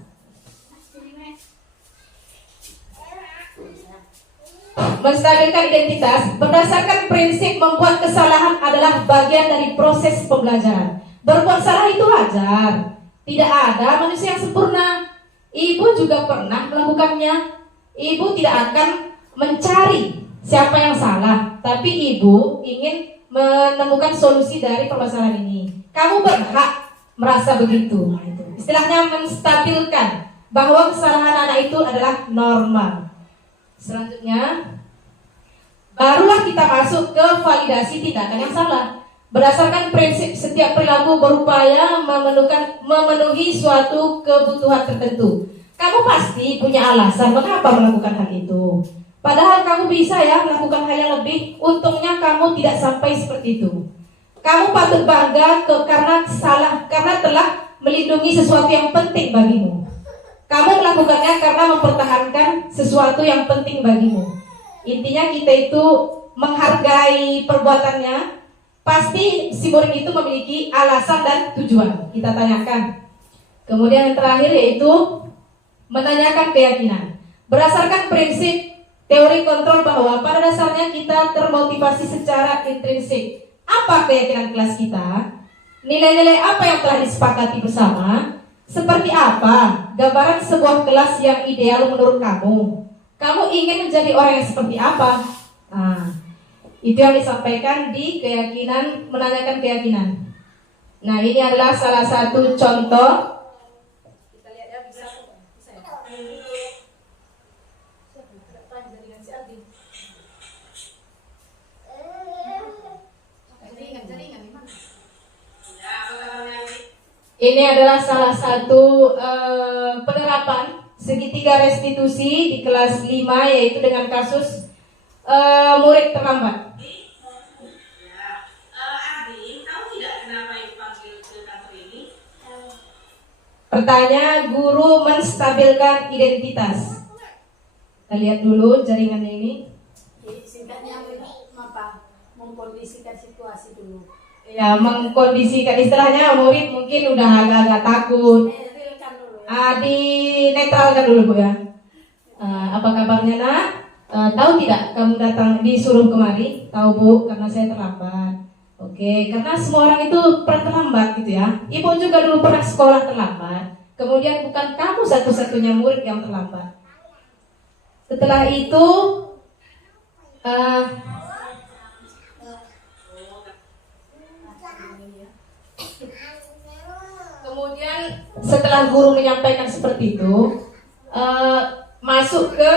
Menstabilkan identitas berdasarkan prinsip membuat kesalahan adalah bagian dari proses pembelajaran. Berbuat salah itu wajar. Tidak ada manusia yang sempurna. Ibu juga pernah melakukannya. Ibu tidak akan mencari siapa yang salah, tapi ibu ingin menemukan solusi dari permasalahan ini. Kamu berhak merasa begitu. Istilahnya menstabilkan bahwa kesalahan anak itu adalah normal. Selanjutnya, barulah kita masuk ke validasi tindakan yang salah. Berdasarkan prinsip setiap perilaku berupaya memenuhi suatu kebutuhan tertentu. Kamu pasti punya alasan mengapa melakukan hal itu. Padahal kamu bisa ya melakukan hal yang lebih. Untungnya kamu tidak sampai seperti itu. Kamu patut bangga karena telah melindungi sesuatu yang penting bagimu. Kamu melakukannya karena mempertahankan sesuatu yang penting bagimu. Intinya kita itu menghargai perbuatannya. Pasti si murid itu memiliki alasan dan tujuan. Kita tanyakan. Kemudian yang terakhir yaitu menanyakan keyakinan. Berdasarkan prinsip teori kontrol bahwa pada dasarnya kita termotivasi secara intrinsik. Apa keyakinan kelas kita? Nilai-nilai apa yang telah disepakati bersama? Seperti apa gambaran sebuah kelas yang ideal menurut kamu? Kamu ingin menjadi orang yang seperti apa? Itu yang disampaikan di keyakinan, menanyakan keyakinan. Nah, ini adalah salah satu contoh. Kita lihat ya, bisa ya? Ini adalah salah satu penerapan segitiga restitusi di kelas 5, yaitu dengan kasus murid terlambat. Adi, tahu tidak kenapa dipanggil ke kantor ini? Pertanyaan, guru menstabilkan identitas. Kita lihat dulu jaringannya ini. Singkatnya mengkondisikan situasi dulu. Ya, mengkondisikan, istilahnya murid mungkin udah agak-agak takut. Dinetralkan dulu Bu ya. Apa kabarnya nak? Tahu tidak kamu datang disuruh kemari? Tahu Bu, karena saya terlambat. Oke, karena semua orang itu pernah terlambat gitu ya. Ibu juga dulu pernah sekolah terlambat. Kemudian bukan kamu satu-satunya murid yang terlambat. Setelah itu kemudian setelah guru menyampaikan seperti itu, masuk ke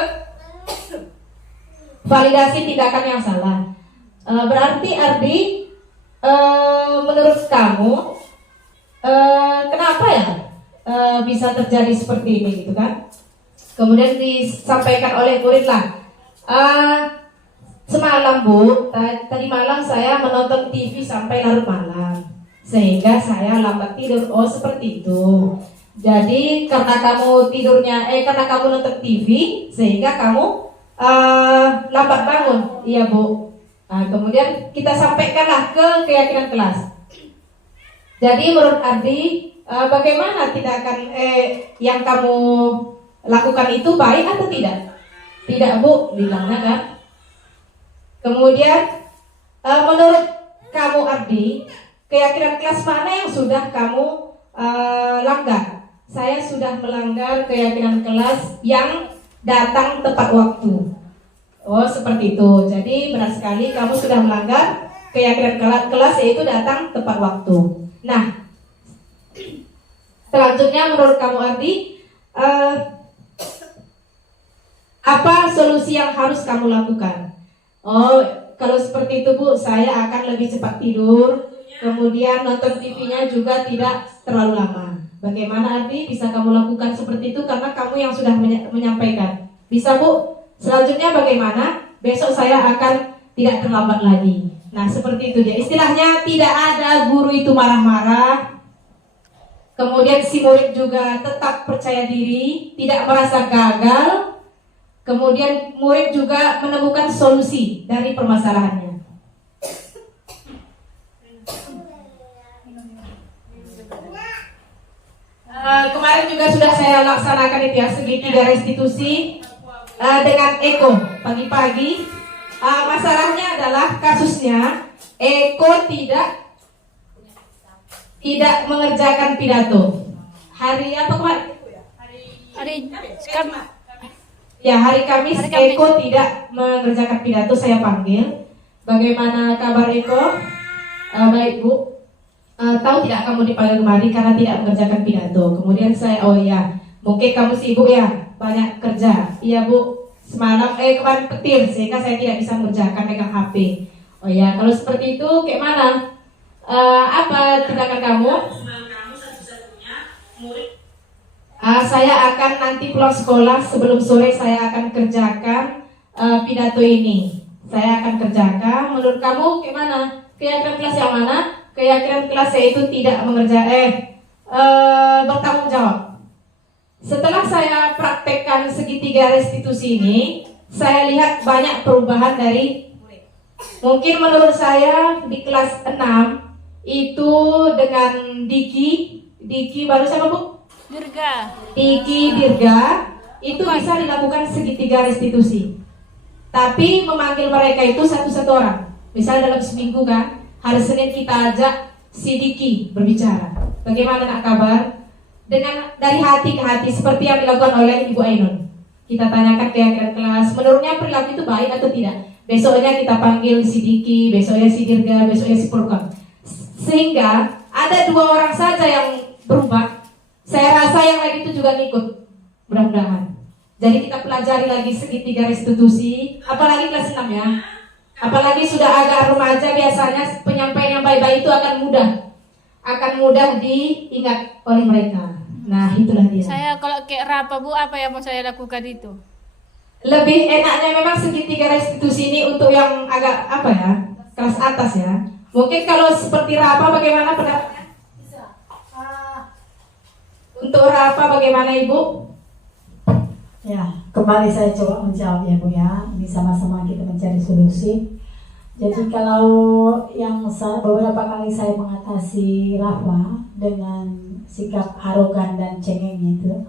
validasi tindakan yang salah. Berarti Ardi, menurut kamu kenapa ya bisa terjadi seperti ini gitu kan? Kemudian disampaikan oleh murid lah. Semalam Bu, tadi malam saya menonton TV sampai larut malam, sehingga saya lambat tidur. Oh seperti itu. Jadi karena kamu karena kamu nonton TV, sehingga kamu lambat bangun. Iya Bu. Kemudian kita sampaikanlah ke keyakinan kelas. Jadi menurut Ardi, bagaimana tindakan yang kamu lakukan itu baik atau tidak? Tidak Bu, bilangnya kan. Kemudian menurut kamu Ardi, keyakinan kelas mana yang sudah kamu langgar? Saya sudah melanggar keyakinan kelas yang datang tepat waktu. Oh seperti itu. Jadi benar sekali kamu sudah melanggar keyakinan kelas yaitu datang tepat waktu. Nah, selanjutnya menurut kamu Ardi, apa solusi yang harus kamu lakukan? Oh, kalau seperti itu Bu, saya akan lebih cepat tidur. Kemudian nonton TV-nya juga tidak terlalu lama. Bagaimana Ardi? Bisa kamu lakukan seperti itu karena kamu yang sudah menyampaikan. Bisa Bu? Selanjutnya bagaimana? Besok saya akan tidak terlambat lagi. Nah seperti itu ya. Istilahnya tidak ada guru itu marah-marah. Kemudian si murid juga tetap percaya diri, tidak merasa gagal. Kemudian murid juga menemukan solusi dari permasalahannya. Kemarin juga sudah saya laksanakan itu ya, segitiga restitusi dengan Eko pagi-pagi. Masalahnya adalah kasusnya Eko tidak mengerjakan pidato. Hari apa kemarin? Hari Kamis Eko tidak mengerjakan pidato. Saya panggil. Bagaimana kabar Eko? Baik Bu. Tahu tidak kamu dipanggil kemari karena tidak mengerjakan pidato. Kemudian saya, oh ya, mungkin kamu sibuk ya, banyak kerja. Iya Bu, semalam kemarin petir sehingga saya tidak bisa mengerjakan megang HP. Oh ya, kalau seperti itu kayak mana? Apa tindakan kamu? Kamu satu-satunya murid. Saya akan nanti pulang sekolah sebelum sore saya akan kerjakan pidato ini. Saya akan kerjakan. Menurut kamu gimana? Keyakinan kelas yang mana? Keyakinan kelas saya itu tidak bertanggung jawab. Setelah saya praktekkan segitiga restitusi ini, saya lihat banyak perubahan dari murid. Mungkin menurut saya di kelas 6 itu dengan Diki baru siapa Bu? Dirga itu bisa dilakukan segitiga restitusi. Tapi memanggil mereka itu satu-satu orang. Misalnya dalam seminggu kan, hari Senin kita ajak si Diki berbicara. Bagaimana nak kabar? Dengan dari hati ke hati seperti yang dilakukan oleh Ibu Ainun. Kita tanyakan keyakinan kelas, menurutnya perilaku itu baik atau tidak. Besoknya kita panggil si Diki, besoknya si Dirga, besoknya si Purkon. Sehingga ada 2 orang saja yang berubah. Saya rasa yang lain itu juga ngikut. Mudah-mudahan. Jadi kita pelajari lagi segitiga restitusi, apalagi kelas 6 ya. Apalagi sudah agak remaja, biasanya penyampaian yang baik-baik itu akan mudah diingat oleh mereka. Nah itulah dia. Saya kalau kayak Rapa Bu, apa yang mau saya lakukan itu? Lebih enaknya memang segitiga restitusi ini untuk yang agak kelas atas ya. Mungkin kalau seperti Rapa bagaimana pendapatnya? Untuk Rapa bagaimana Ibu? Ya, kembali saya coba menjawab ya Bu ya. Ini sama-sama kita mencari solusi. Jadi kalau yang beberapa kali saya mengatasi Rafa dengan sikap arogan dan cengeng itu,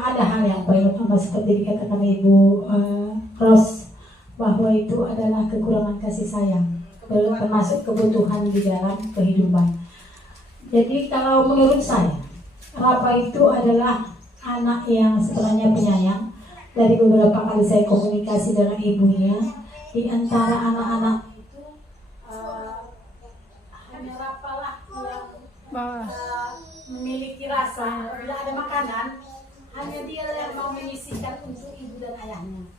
ada hal yang paling utama seperti dikatakan Ibu Ros, bahwa itu adalah kekurangan kasih sayang, termasuk kebutuhan di dalam kehidupan. Jadi kalau menurut saya, Rafa itu adalah anak yang sebenarnya penyayang. Dari beberapa kali saya komunikasi dengan ibunya, di antara anak-anak itu hanya Rafa lah yang memiliki rasa. Bila ada makanan, hanya dia yang mau menyisihkan untuk ibu dan ayahnya.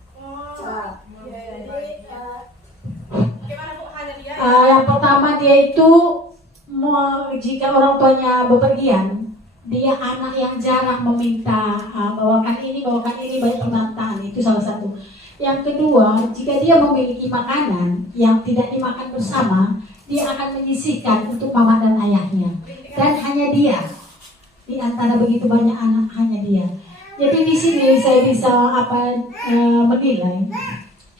Bagaimana Bu hanya dia? Yang pertama dia itu jika orang tuanya bepergian, dia anak yang jarang meminta bawakan ini baik permintaan, itu salah satu. Yang kedua, jika dia memiliki makanan yang tidak dimakan bersama, dia akan menyisihkan untuk mama dan ayahnya. Dan hanya dia di antara begitu banyak anak, hanya dia. Jadi di sini saya bisa menilai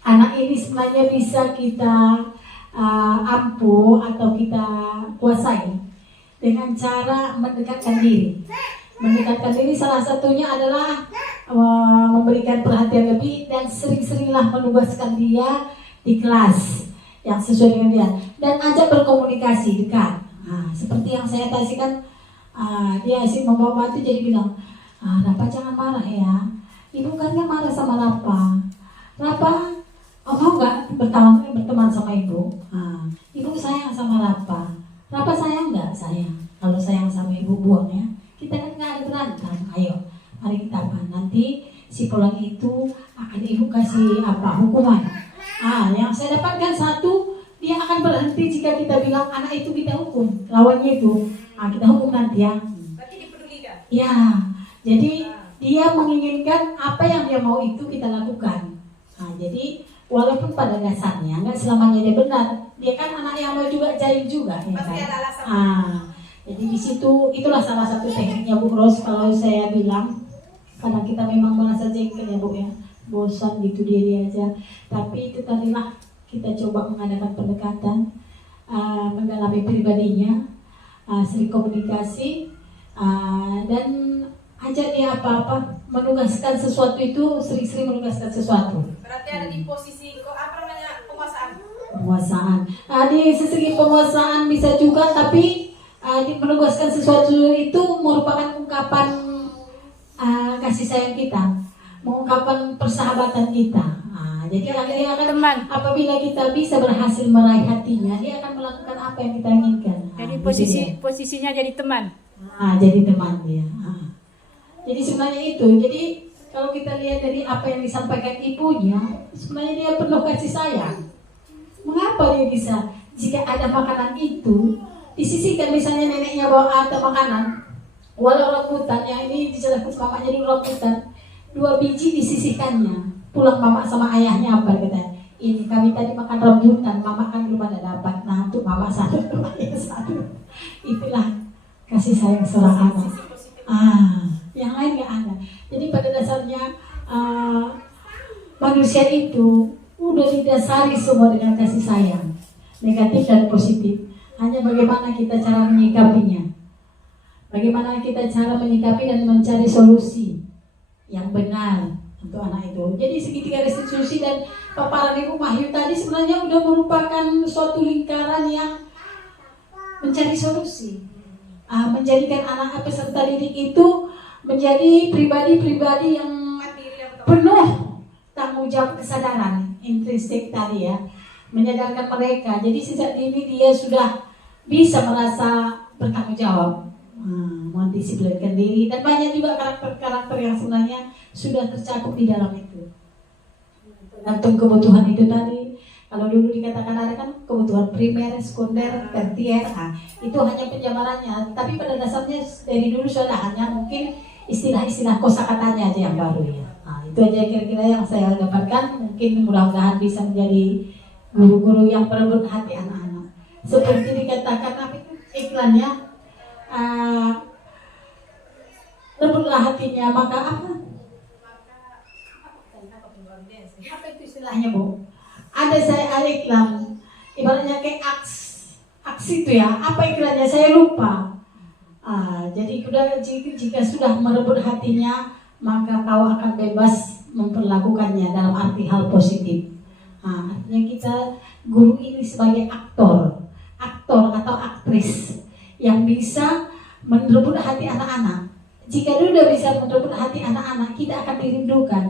anak ini sebenarnya bisa kita ampuh atau kita kuasai dengan cara mendekatkan diri. Mendekatkan diri salah satunya adalah memberikan perhatian lebih dan sering-seringlah menugaskan dia di kelas yang sesuai dengan dia dan ajak berkomunikasi dekat. Seperti yang saya tadi kan, dia asik membawa itu jadi bilang, Rapa jangan marah ya. Ibu kan gak marah sama Rapa. Rapa, mau nggak berteman sama ibu? Ibu sayang sama Rapa. Rapa sayang nggak? Sayang. Kalau sayang sama ibu buang ya. Kita kan nggak ada berantem. Ayo, mari kita Nanti si pulang itu akan ibu kasih hukuman. Yang saya dapatkan satu, dia akan berhenti jika kita bilang anak itu kita hukum, lawannya itu, kita hukum nanti ya. Berarti dipedulikan. Ya, jadi dia menginginkan apa yang dia mau itu kita lakukan. Jadi walaupun pada dasarnya nggak selamanya dia benar, dia kan anak yang mau juga jahil juga, ya Pasti kan? ada alasan. Jadi di situ itulah salah satu tekniknya Bu Ros. Kalau saya bilang, karena kita memang merasa jengkel ya Bu ya, bosan gitu diri aja. Tapi itu tadilah kita coba mengadakan pendekatan, mendalami pribadinya, sering komunikasi, dan ajak dia apa-apa, menugaskan sesuatu itu, sering-sering menugaskan sesuatu. Berarti ada di posisi penguasaan. Penguasaan. Di segi penguasaan bisa juga, tapi menugaskan sesuatu itu merupakan ungkapan kasih sayang kita, mengungkapkan persahabatan kita. Jadi dia akan Teman. apabila kita bisa berhasil meraih hatinya, dia akan melakukan apa yang kita inginkan. Jadi Gitu dia. posisinya jadi teman. Jadi teman dia. Jadi sebenarnya itu. Jadi kalau kita lihat dari apa yang disampaikan ibunya, sebenarnya dia penuh kasih sayang. Mengapa dia bisa? Jika ada makanan itu disisihkan, misalnya neneknya bawa ada makanan, walau rambutan, yang ini dijelaskan mamanya dulu rambutan, 2 biji disisihkannya. Pulang mama sama ayahnya apa katanya? Ini kami tadi makan rambutan, mama kan belum ada dapat. Nah untuk mama satu, untuk ayah satu. Itulah kasih sayang seorang anak. Yang lain nggak ada. Jadi pada dasarnya manusia itu udah didasari semua dengan kasih sayang, negatif dan positif. Hanya bagaimana kita cara menyikapinya, bagaimana kita cara menyikapi dan mencari solusi yang benar untuk anak itu. Jadi segitiga restitusi dan paparan Ibu Mahyu tadi sebenarnya sudah merupakan suatu lingkaran yang mencari solusi, menjadikan anak peserta didik itu menjadi pribadi-pribadi yang penuh tanggung jawab, kesadaran intrinsik tadi ya, menyadarkan mereka. Jadi sejak dini dia sudah bisa merasa bertanggung jawab, mendisiplinkan diri, dan banyak juga karakter-karakter yang sebenarnya sudah tercakup di dalam itu. Tergantung kebutuhan itu tadi. Kalau dulu dikatakan ada kan kebutuhan primer, sekunder, tersier, itu hanya penjabarannya. Tapi pada dasarnya dari dulu sudah hanya mungkin istilah-istilah kosakatanya aja yang baru ya. Itu aja kira-kira yang saya dapatkan. Mungkin mudah-mudahan bisa menjadi guru-guru yang berebut hati anak-anak. Seperti dikatakan apa itu iklannya, rebutlah hatinya maka apa? Apa itu istilahnya Bu? Ada saya iklan, ibaratnya kayak aksi itu ya. Apa iklannya saya lupa. Jadi jika sudah merebut hatinya, maka kau akan bebas memperlakukannya dalam arti hal positif. Artinya kita guru ini sebagai aktor atau aktris yang bisa merebut hati anak-anak. Jika dia sudah bisa merebut hati anak-anak, kita akan dirindukan.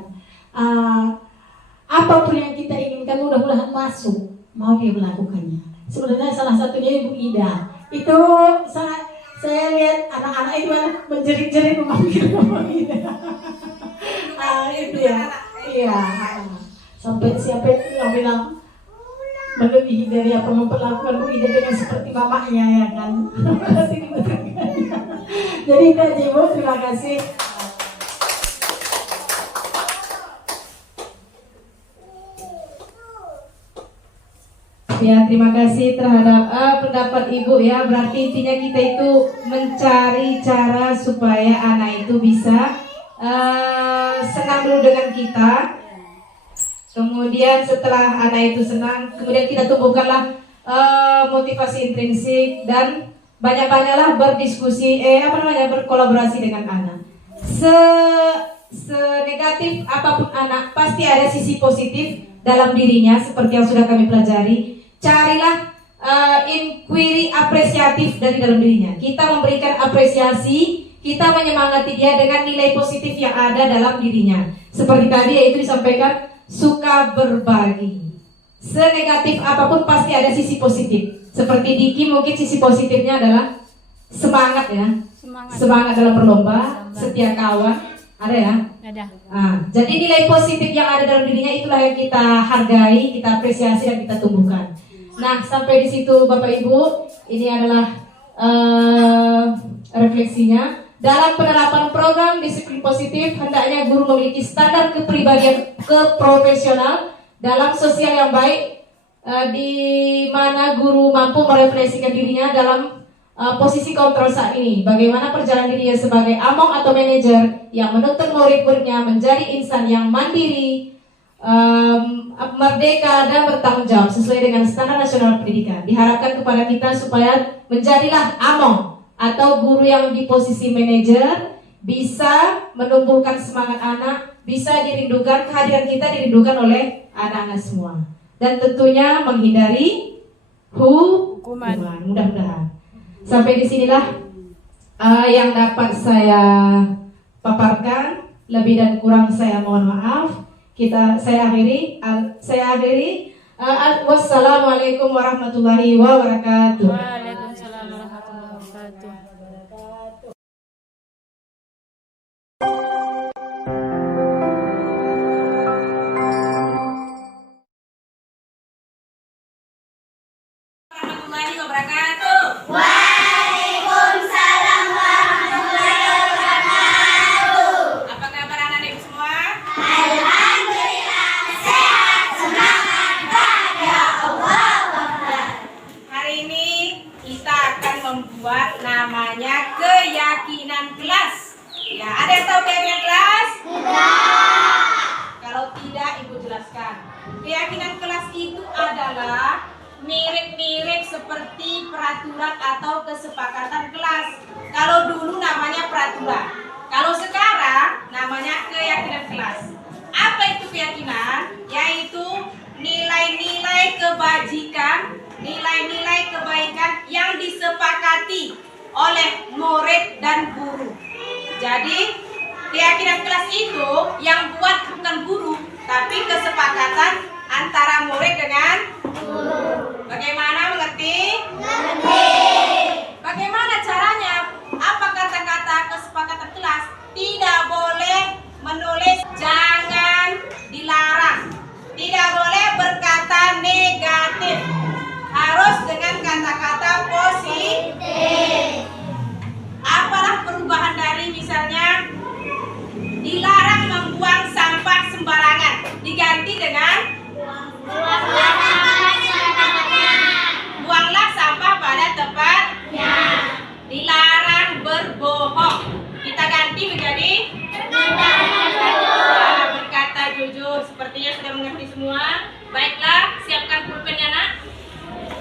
Apapun yang kita inginkan mudah-mudahan masuk, mau dia melakukannya. Sebenarnya salah satunya Ibu Ida. Itu saya lihat anak-anak itu menjerit-jerit memanggil Ibu Ida. Itu ya. Iya. Sampai siapa itu yang bilang melebihi dari apa memperlakukan Bu Ida dengan seperti mamanya ya kan. Jadi itu aja Ibu, terima kasih. Ya, terima kasih terhadap pendapat Ibu ya. Berarti intinya kita itu mencari cara supaya anak itu bisa senang dulu dengan kita. Kemudian setelah anak itu senang, kemudian kita tumbuhkanlah motivasi intrinsik dan banyak-banyaklah berdiskusi, berkolaborasi dengan anak. Senegatif apapun anak, pasti ada sisi positif dalam dirinya seperti yang sudah kami pelajari. Carilah inquiry apresiatif dari dalam dirinya. Kita memberikan apresiasi, kita menyemangati dia dengan nilai positif yang ada dalam dirinya. Seperti tadi yaitu disampaikan suka berbagi. Senegatif apapun pasti ada sisi positif. Seperti Diki mungkin sisi positifnya adalah semangat ya. Semangat dalam berlomba, setia kawan, Ada ya? Ada. Jadi nilai positif yang ada dalam dirinya itulah yang kita hargai, kita apresiasi dan kita tumbuhkan. Nah, sampai di situ Bapak Ibu, ini adalah refleksinya. Dalam penerapan program disiplin positif, hendaknya guru memiliki standar kepribadian keprofesional dalam sosial yang baik, di mana guru mampu merefleksikan dirinya dalam posisi kontrol saat ini. Bagaimana perjalanan dirinya sebagai among atau manajer yang menuntut murid-muridnya menjadi insan yang mandiri, merdeka dan bertanggung jawab sesuai dengan standar nasional pendidikan. Diharapkan kepada kita supaya menjadilah among atau guru yang di posisi manajer, bisa menumbuhkan semangat anak, bisa dirindukan, kehadiran kita dirindukan oleh anak-anak semua. Dan tentunya menghindari hukuman. Mudah-mudahan. Sampai disinilah yang dapat saya paparkan. Lebih dan kurang saya mohon maaf. Saya akhiri. Wassalamualaikum warahmatullahi wabarakatuh. Waalaikumsalam warahmatullahi wabarakatuh. Warahmatullahi wabarakatuh. Waalaikumsalam warahmatullahi wabarakatuh. Apa kabar anak-anak semua? Alhamdulillah sehat, semangat, bahagia, Allah Akbar. Hari ini kita akan membuat namanya keyakinan kelas. Ya, ada yang tahu keyakinan kelas? Tidak. Kalau tidak, Ibu jelaskan. Keyakinan kelas itu adalah mirip-mirip seperti peraturan atau kesepakatan kelas. Kalau dulu namanya peraturan, kalau sekarang namanya keyakinan kelas. Apa itu keyakinan? Yaitu nilai-nilai kebajikan, nilai-nilai kebaikan yang disepakati oleh murid dan guru. Jadi keyakinan kelas itu yang buat bukan guru, tapi kesepakatan antara murid dengan guru. Bagaimana, mengerti? Mengerti. Bagaimana caranya? Apa kata-kata kesepakatan kelas? Tidak boleh menulis, jangan dilarang. Tidak boleh berkata negatif. Harus dengan kata-kata positif. Apalah perubahan dari misalnya dilarang membuang sampah sembarangan, diganti dengan buanglah sampah pada tempatnya. Dilarang berbohong, kita ganti menjadi berkata jujur. Sepertinya sudah mengerti semua. Baiklah, siapkan pulpennya nak.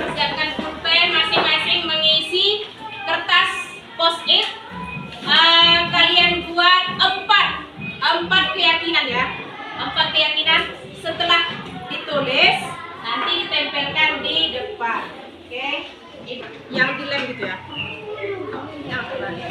Siapkan pulpen, masing-masing mengisi kertas post-it. Kalian buat empat keyakinan ya. 4 keyakinan. Setelah ditulis nanti ditempelkan di depan. Oke? Yang dilem gitu ya. Yang terbalik.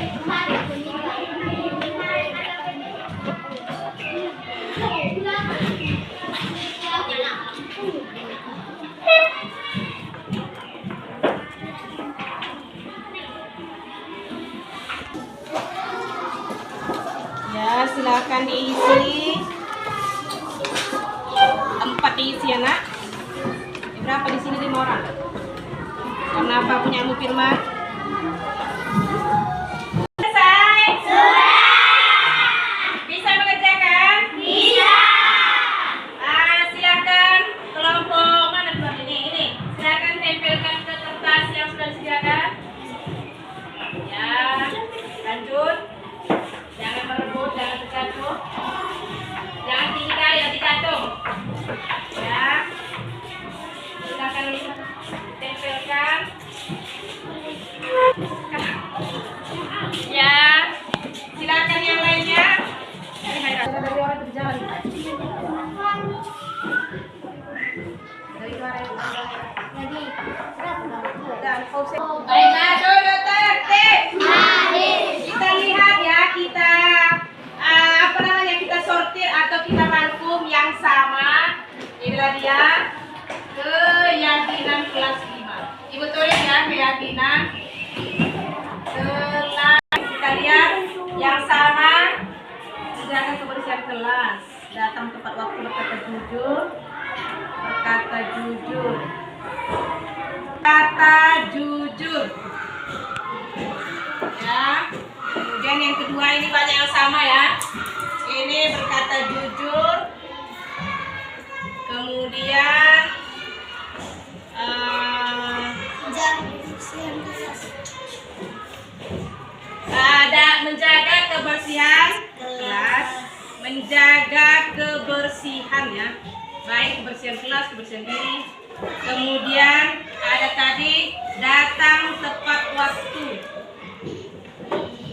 Ya, silakan diisi. 4 diisi ya nak. Berapa di sini 5 orang? Kenapa punyamu Firman? Selesai? Bisa mengerjakan? Bisa. Silakan kelompok mana kelompok ini? Silakan tempelkan ke kertas yang sudah disediakan. Ya, lanjut. Jangan merebut, jangan terjatuh. Jangan tinggal, yang digantung. Ya. Silakan tempelkan. Ya. Silakan yang lainnya. Dari orang berjalan. Dari suara yang jadi. Baiklah, dokter. Kita lihat ya, kita kita sortir atau kita rangkum yang sama. Inilah dia keyakinan kelas 5. Ibu tulis ya, keyakinan kelas. Kita lihat yang sama. menjaga kebersihan kelas, datang tepat waktu, berkata jujur, berkata jujur, kata jujur. Ya. Kemudian yang kedua ini banyak yang sama ya. Ini berkata jujur. Kemudian ada menjaga kebersihan kelas, menjaga kebersihan ya, baik kebersihan kelas, kebersihan diri. Kemudian ada tadi datang tepat waktu,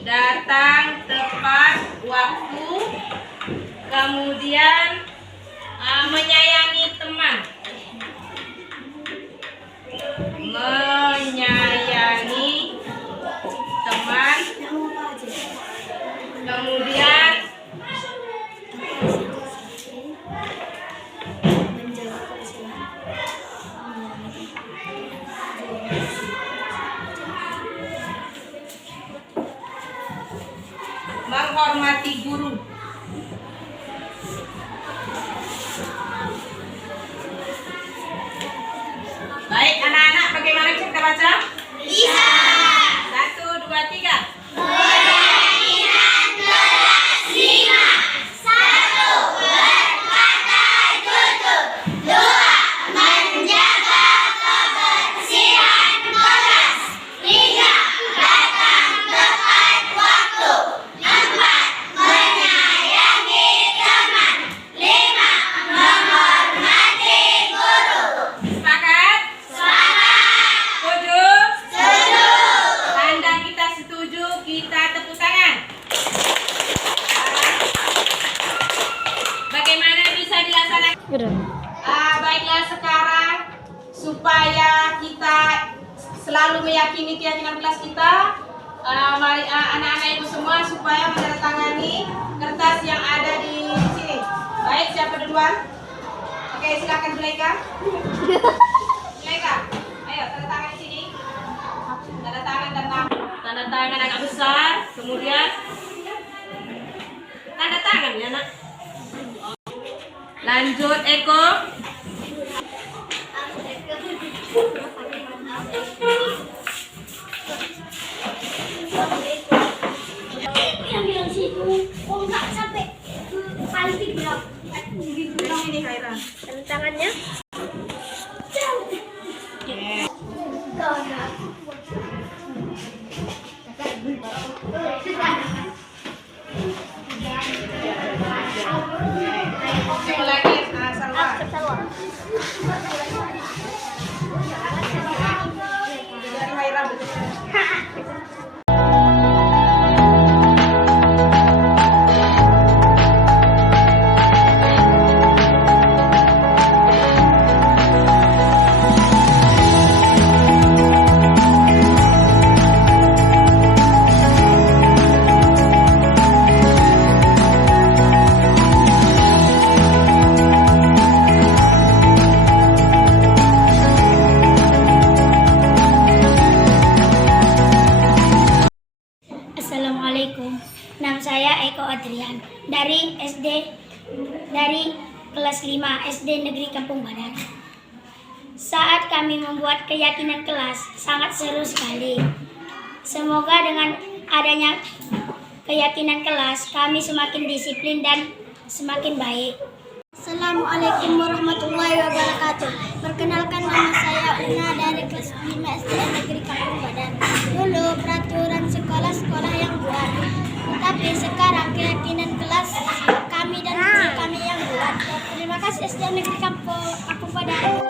datang tepat waktu. Kemudian menyayangi teman, menyayangi teman. Kemudian menghormati guru. Baik anak-anak, bagaimana bisa kita baca? Bisa. 1, 2, 3. Keyakinan kelas 5. 1. Berkata jujur. 2. Menjaga kebersihan kelas. 3. Datang tepat waktu. 4. Menyayangi teman. 5. Menghormati guru. Sepakat? Setuju? Tanda kita setuju, kita tepuk tangan. Bagaimana bisa dilaksanakan? Baiklah, sekarang supaya kita selalu meyakini keyakinan kelas kita, mari anak-anak ibu semua supaya menandatangani kertas yang ada di sini. Baik, siapa duluan? Oke, silakan Zulaika. Zulaika, ayo tanda tangan di sini. Tanda tangan dan nama. Tanda tangan agak besar, kemudian tanda tangan ya nak. Lanjut Eko. Yang bilang situ, kok nggak sampai ke kali 3? Ini Khaira. Tangannya. Siapa lagi? Salwa. Dari Khaira betul. Assalamualaikum. Nama saya Eko Adrian dari kelas 5 SD Negeri Kampung Badan. Saat kami membuat keyakinan kelas sangat seru sekali. Semoga dengan adanya keyakinan kelas kami semakin disiplin dan semakin baik. Assalamualaikum warahmatullahi wabarakatuh. Perkenalkan, nama saya Una dari kelas 5 SD Negeri Kampung Badan. Dulu peraturan sekolah yang buat, tapi sekarang keyakinan kelas kami dan guru kami yang buat. Terima kasih SD Negeri Kampung Badan.